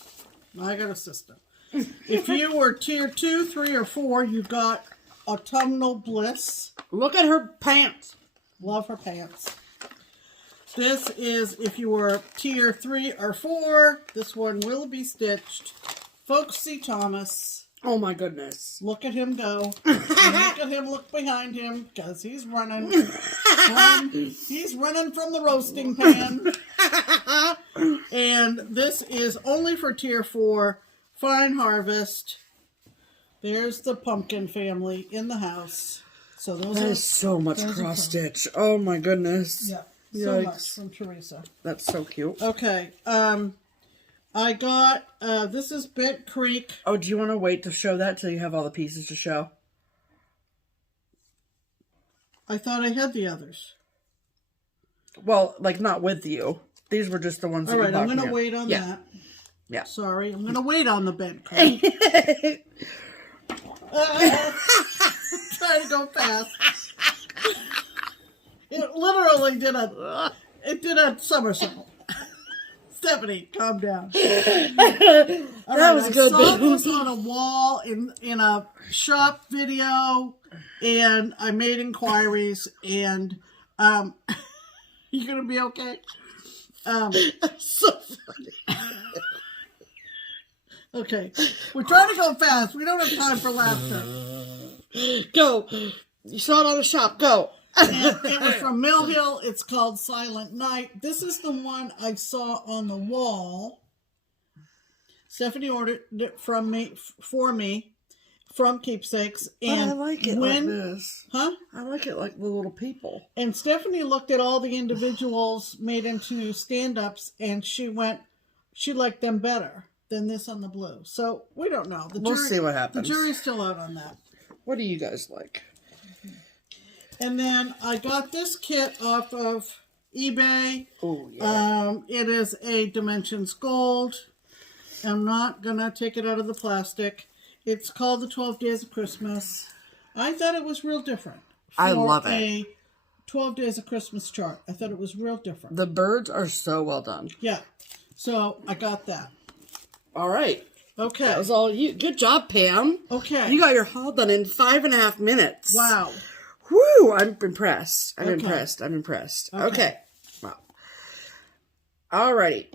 I got a system. If you were tier 2, 3, or 4, you got Autumnal Bliss. Look at her pants. Love her pants. This is, if you were tier 3 or 4, this one will be stitched. Folksy Thomas. Oh my goodness. Look at him go. Look at him look behind him, because he's running. He's running from the roasting pan. And this is only for tier 4. Fine Harvest. There's the pumpkin family in the house. So those that is so much cross stitch. Oh my goodness. Yeah. So much from Teresa. That's so cute. Okay. I got, this is Bent Creek. Oh, do you want to wait to show that till you have all the pieces to show? I thought I had the others. Well, like not with you. These were just the ones that you bought. All right, I'm going to wait on that. Yeah. Sorry, I'm going to wait on the Bent Creek. Trying to go fast. It literally did a somersault. Stephanie, calm down. That was good. I saw this on a wall in a shop video, and I made inquiries, and you gonna be okay? So funny. Okay, we're trying to go fast. We don't have time for laughter. Go. You saw it on the shop. Go. And it was from Mill Hill. It's called Silent Night. This is the one I saw on the wall. Stephanie ordered it for me from Keepsakes. And I like it like this. Huh? I like it like the little people. And Stephanie looked at all the individuals made into stand-ups, and she liked them better than this on the blue. So we don't know. We'll see what happens. The jury's still out on that. What do you guys like? And then I got this kit off of eBay. Oh, yeah. It is a Dimensions Gold. I'm not going to take it out of the plastic. It's called the 12 Days of Christmas. I thought it was real different. I love it. A 12 Days of Christmas chart. I thought it was real different. The birds are so well done. Yeah. So I got that. All right. Okay. That was all you. Good job, Pam. Okay. You got your haul done in 5.5 minutes. Wow. Whoo! I'm impressed. I'm impressed. Okay. Wow. Alrighty.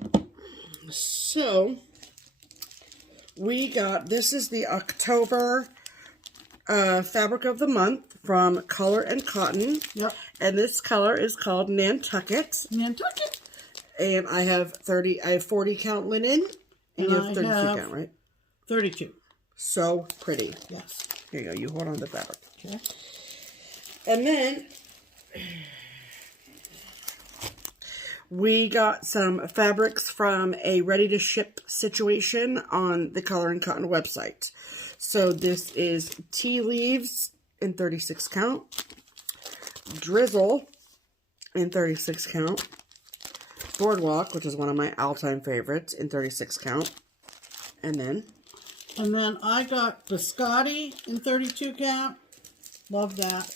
So, we got, this is the October fabric of the month from Color and Cotton. Yep. And this color is called Nantucket. Nantucket. And I have 40 count linen. And you have 32 count, right? 32. So pretty. Yes. Here you go. You hold on to the fabric. Okay. And then we got some fabrics from a ready-to-ship situation on the Color and Cotton website. So this is Tea Leaves in 36 count, Drizzle in 36 count, Boardwalk, which is one of my all-time favorites, in 36 count, and then I got Biscotti in 32 count, love that,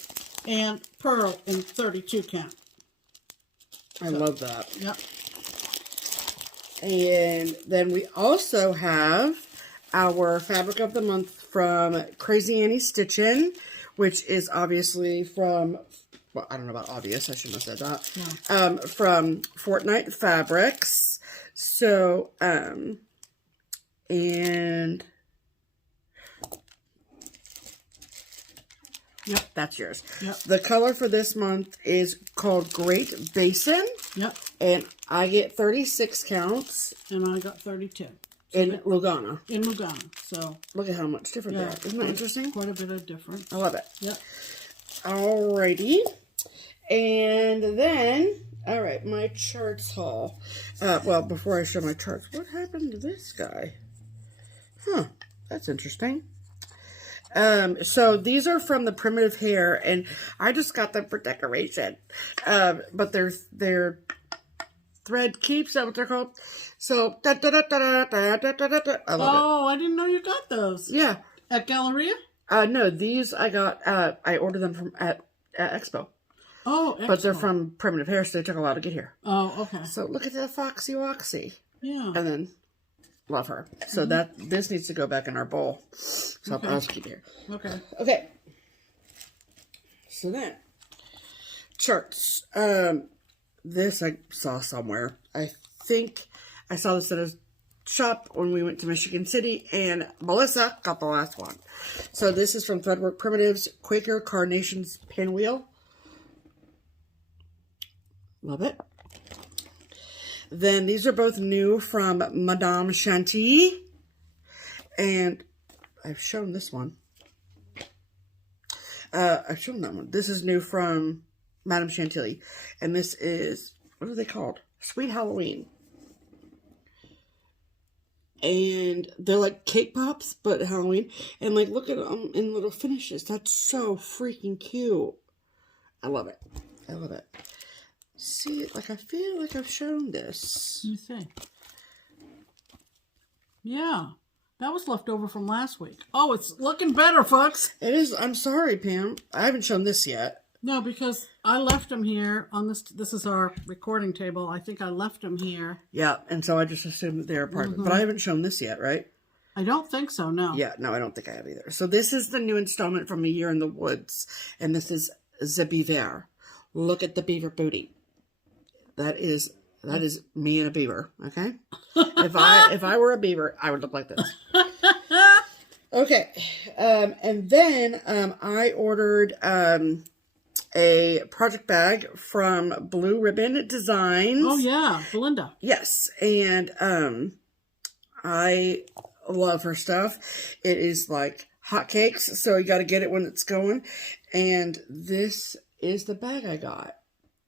and Pearl in 32 count. I love that. Yep. And then we also have our fabric of the month from Crazy Annie Stitchin', which is obviously from, well, I don't know about obvious, I shouldn't have said that. No. From Fortnite Fabrics. So, and yep, that's yours. Yep. The color for this month is called Great Basin. Yep. And I get 36 counts. And I got 32. In Lugana. In Lugana. So look at how much different that is. Isn't that interesting? Quite a bit of difference. I love it. Yep. Alrighty. And then, alright, my charts haul. Well, before I show my charts, what happened to this guy? Huh, that's interesting. So these are from the Primitive Hair, and I just got them for decoration. But they're thread keeps, is that what they're called? So, I love it. I didn't know you got those. Yeah. At Galleria? No, these I got, I ordered them from at Expo. Oh, Expo. But they're from Primitive Hair, so they took a while to get here. Oh, okay. So look at that Foxy Woxy. Yeah. And then, love her. So this needs to go back in our bowl. So Okay. I'll just keep it here. Okay. Okay. So then, charts. This I saw somewhere. I think I saw this at a shop when we went to Michigan City, and Melissa got the last one. So this is from Threadwork Primitives, Quaker Carnations Pinwheel. Love it. Then these are both new from Madame Chantilly, and I've shown this one. I've shown that one. This is new from Madame Chantilly, and this is, what are they called? Sweet Halloween. And they're like cake pops, but Halloween. And like, look at them in little finishes. That's so freaking cute. I love it. I love it. See, like, I feel like I've shown this. Let me see. Yeah. That was left over from last week. Oh, it's looking better, folks. It is. I'm sorry, Pam. I haven't shown this yet. No, because I left them here on this. This is our recording table. I think I left them here. Yeah, and so I just assumed that they're a part of it. But I haven't shown this yet, right? I don't think so, no. Yeah, no, I don't think I have either. So this is the new installment from A Year in the Woods. And this is the beaver. Look at the beaver booty. That is me and a beaver, okay? If I were a beaver, I would look like this. Okay. And then I ordered a project bag from Blue Ribbon Designs. Oh yeah, Belinda. Yes, and I love her stuff. It is like hotcakes, so you got to get it when it's going. And this is the bag I got.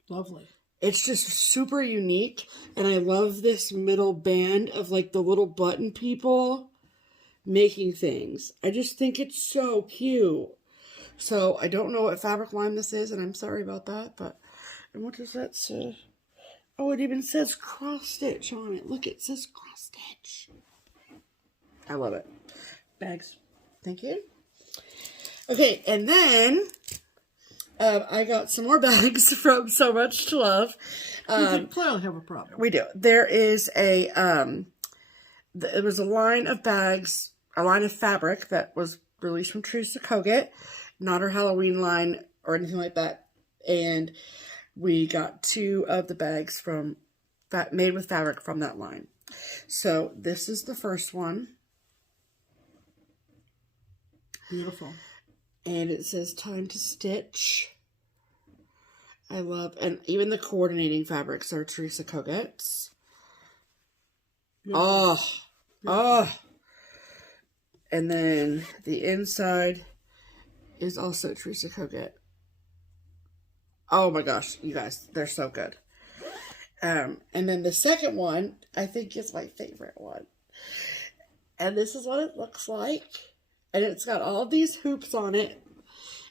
Lovely. It's just super unique, and I love this middle band of like the little button people making things. I just think it's so cute. So I don't know what fabric line this is, and I'm sorry about that, but, and what does that say? Oh, it even says cross stitch on it. Look, it says cross stitch. I love it. Bags. Thank you. Okay, and then I got some more bags from So Much to Love. We clearly have a problem. We do. There is a, it was a line of bags, a line of fabric that was released from Tues. Not her Halloween line or anything like that. And we got 2 of the bags from made with fabric from that line. So this is the first one. Beautiful. And it says time to stitch. I love, and even the coordinating fabrics are Teresa Koget's. Oh, oh. And then the inside is also Teresa Koget. Oh my gosh, you guys, they're so good. And then the second one, I think is my favorite one. And this is what it looks like. And it's got all these hoops on it.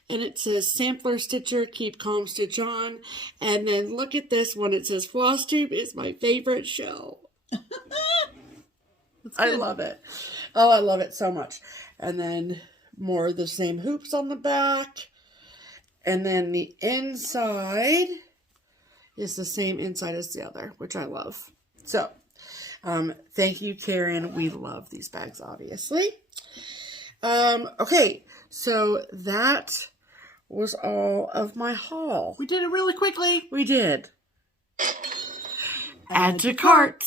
And it says Sampler Stitcher, Keep Calm Stitch On. And then look at this one. It says FlossTube is my favorite show. I love it. Oh, I love it so much. And then more of the same hoops on the back. And then the inside is the same inside as the other, which I love. So, thank you, Karen. We love these bags, obviously. Okay, so that was all of my haul. We did it really quickly. We did. Add to cart.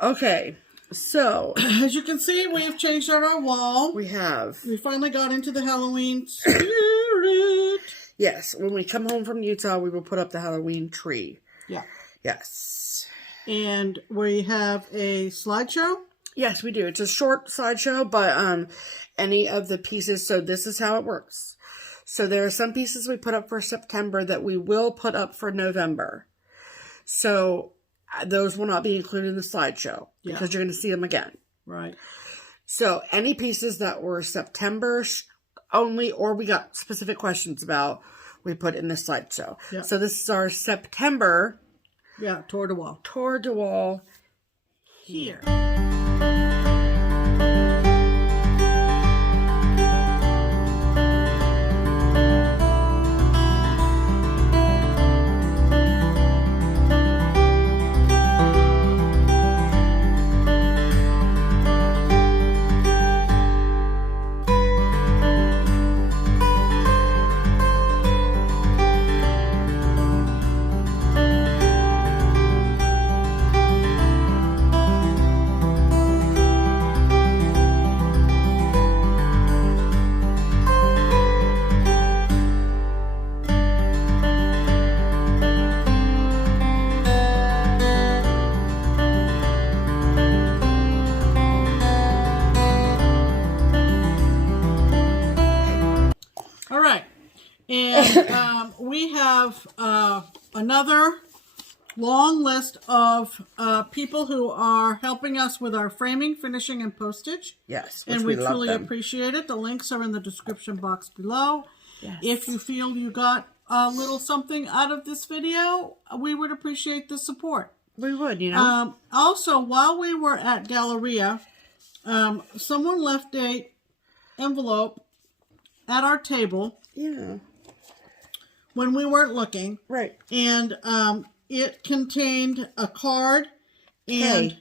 Okay, so as you can see, we have changed out our wall. We have. We finally got into the Halloween spirit. Yes, when we come home from Utah, we will put up the Halloween tree. Yeah. Yes. And we have a slideshow. Yes, we do. It's a short slideshow, but any of the pieces, so this is how it works. So there are some pieces we put up for September that we will put up for November. So those will not be included in the slideshow because you're going to see them again. Right. So any pieces that were September only, or we got specific questions about, we put in the slideshow. Yeah. So this is our September. Yeah, tour de wall. Tour de wall here. And we have another long list of people who are helping us with our framing, finishing, and postage. Yes, and we truly appreciate it. The links are in the description box below. Yes. If you feel you got a little something out of this video, we would appreciate the support. We would, you know. Also, while we were at Galleria, someone left a envelope at our table. Yeah. When we weren't looking. Right. And it contained a card and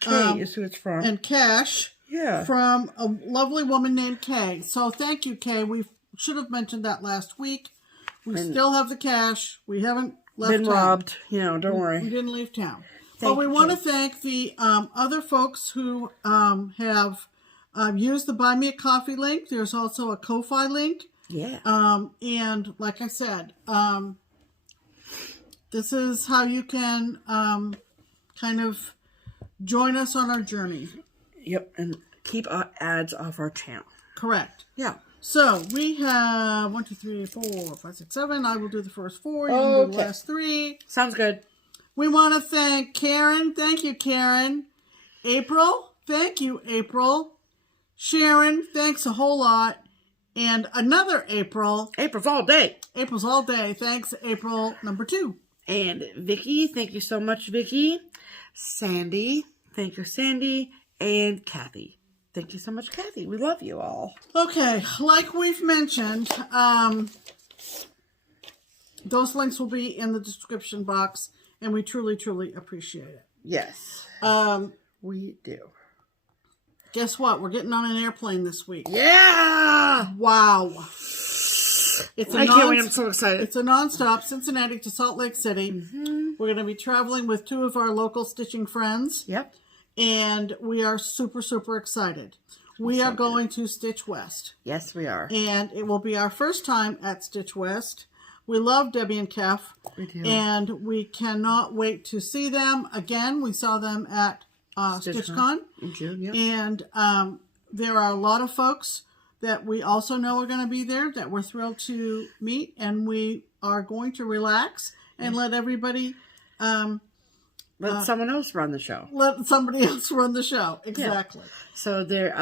Kay is who it's from. And cash. Yeah. From a lovely woman named Kay. So thank you, Kay. We should have mentioned that last week. We still have the cash. We haven't left been town. Robbed. You know, don't worry. We didn't leave town. But we want to thank the other folks who have used the Buy Me a Coffee link. There's also a Ko-Fi link. Yeah. And like I said, this is how you can kind of join us on our journey. Yep, and keep ads off our channel. Correct. Yeah. So we have 1, 2, 3, 4, 5, 6, 7. I will do the first 4. You can do the last 3. Sounds good. We want to thank Karen. Thank you, Karen. April. Thank you, April. Sharon. Thanks a whole lot. And another April. April's all day. April's all day. Thanks, April number 2. And Vicky. Thank you so much, Vicky. Sandy. Thank you, Sandy. And Kathy. Thank you so much, Kathy. We love you all. Okay. Like we've mentioned, those links will be in the description box. And we truly, truly appreciate it. Yes. We do. Guess what? We're getting on an airplane this week. Yeah! Wow. I can't wait. I'm so excited. It's a nonstop Cincinnati to Salt Lake City. We're going to be traveling with 2 of our local stitching friends. Yep. And we are super, super excited. We are going to Stitch West. Yes, we are. And it will be our first time at Stitch West. We love Debbie and Kev. We do. And we cannot wait to see them again. We saw them at StitchCon in June. Yep. And there are a lot of folks that we also know are going to be there that we're thrilled to meet. And we are going to relax and let everybody... let someone else run the show. Let somebody else run the show. Exactly. Yeah. So there,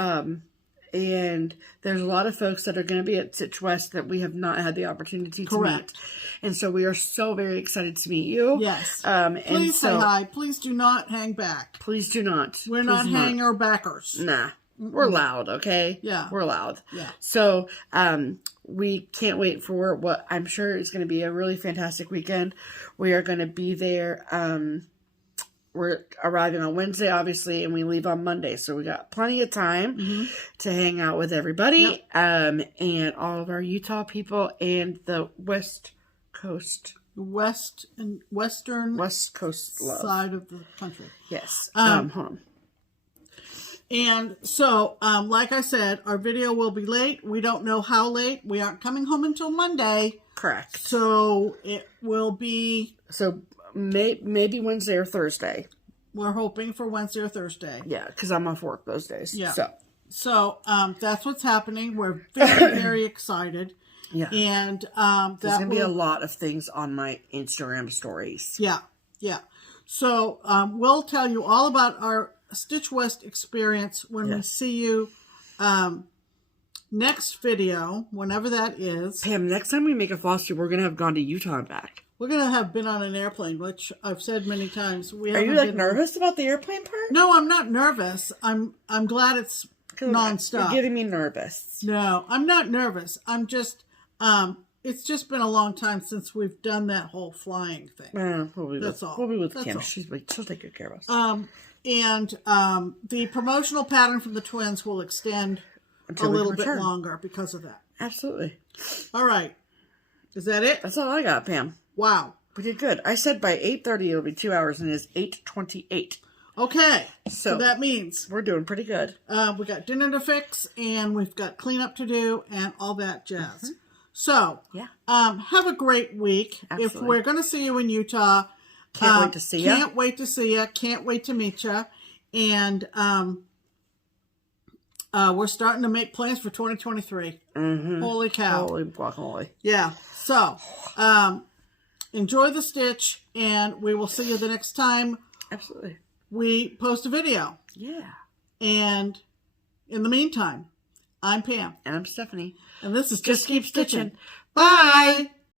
and there's a lot of folks that are going to be at Stitch West that we have not had the opportunity to meet. And so we are so very excited to meet you. Yes. Please say hi. Please do not hang back. Please do not. We're not hanger backers. Nah. We're loud, okay? Yeah. We're loud. Yeah. So, we can't wait for what I'm sure is going to be a really fantastic weekend. We are going to be there. We're arriving on Wednesday, obviously, and we leave on Monday. So we got plenty of time to hang out with everybody, and all of our Utah people and the West Coast. Western West Coast side of the country. Yes. Hold on. And so, like I said, our video will be late. We don't know how late. We aren't coming home until Monday. Correct. So it will be... So maybe Wednesday or Thursday. We're hoping for Wednesday or Thursday. Yeah, because I'm off work those days. Yeah. So that's what's happening. We're very, very excited. Yeah. And there's going to be a lot of things on my Instagram stories. Yeah. Yeah. So we'll tell you all about our Stitch West experience when we see you next video, whenever that is. Pam, next time we make a FlossTube, we're going to have gone to Utah and back. We're going to have been on an airplane, which I've said many times. Are you nervous about the airplane part? No, I'm not nervous. I'm glad it's nonstop. You're getting me nervous. No, I'm not nervous. I'm just, it's just been a long time since we've done that whole flying thing. That's all. We'll be with Kim. She'll take good care of us. And the promotional pattern from the twins will extend a little bit longer because of that. Absolutely. All right. Is that it? That's all I got, Pam. Wow. We did good. I said by 8:30 it'll be 2 hours, and it is 8:28. Okay. So that means we're doing pretty good. We got dinner to fix, and we've got cleanup to do, and all that jazz. So, have a great week. Absolutely. If we're going to see you in Utah, can't wait to see you. Can't wait to see you. Can't wait to meet you. And we're starting to make plans for 2023. Holy cow. Holy guacamole. Yeah. So, enjoy the stitch, and we will see you the next time. Absolutely. We post a video. Yeah. And in the meantime, I'm Pam. And I'm Stephanie. And this is Just Keep Stitching. Bye.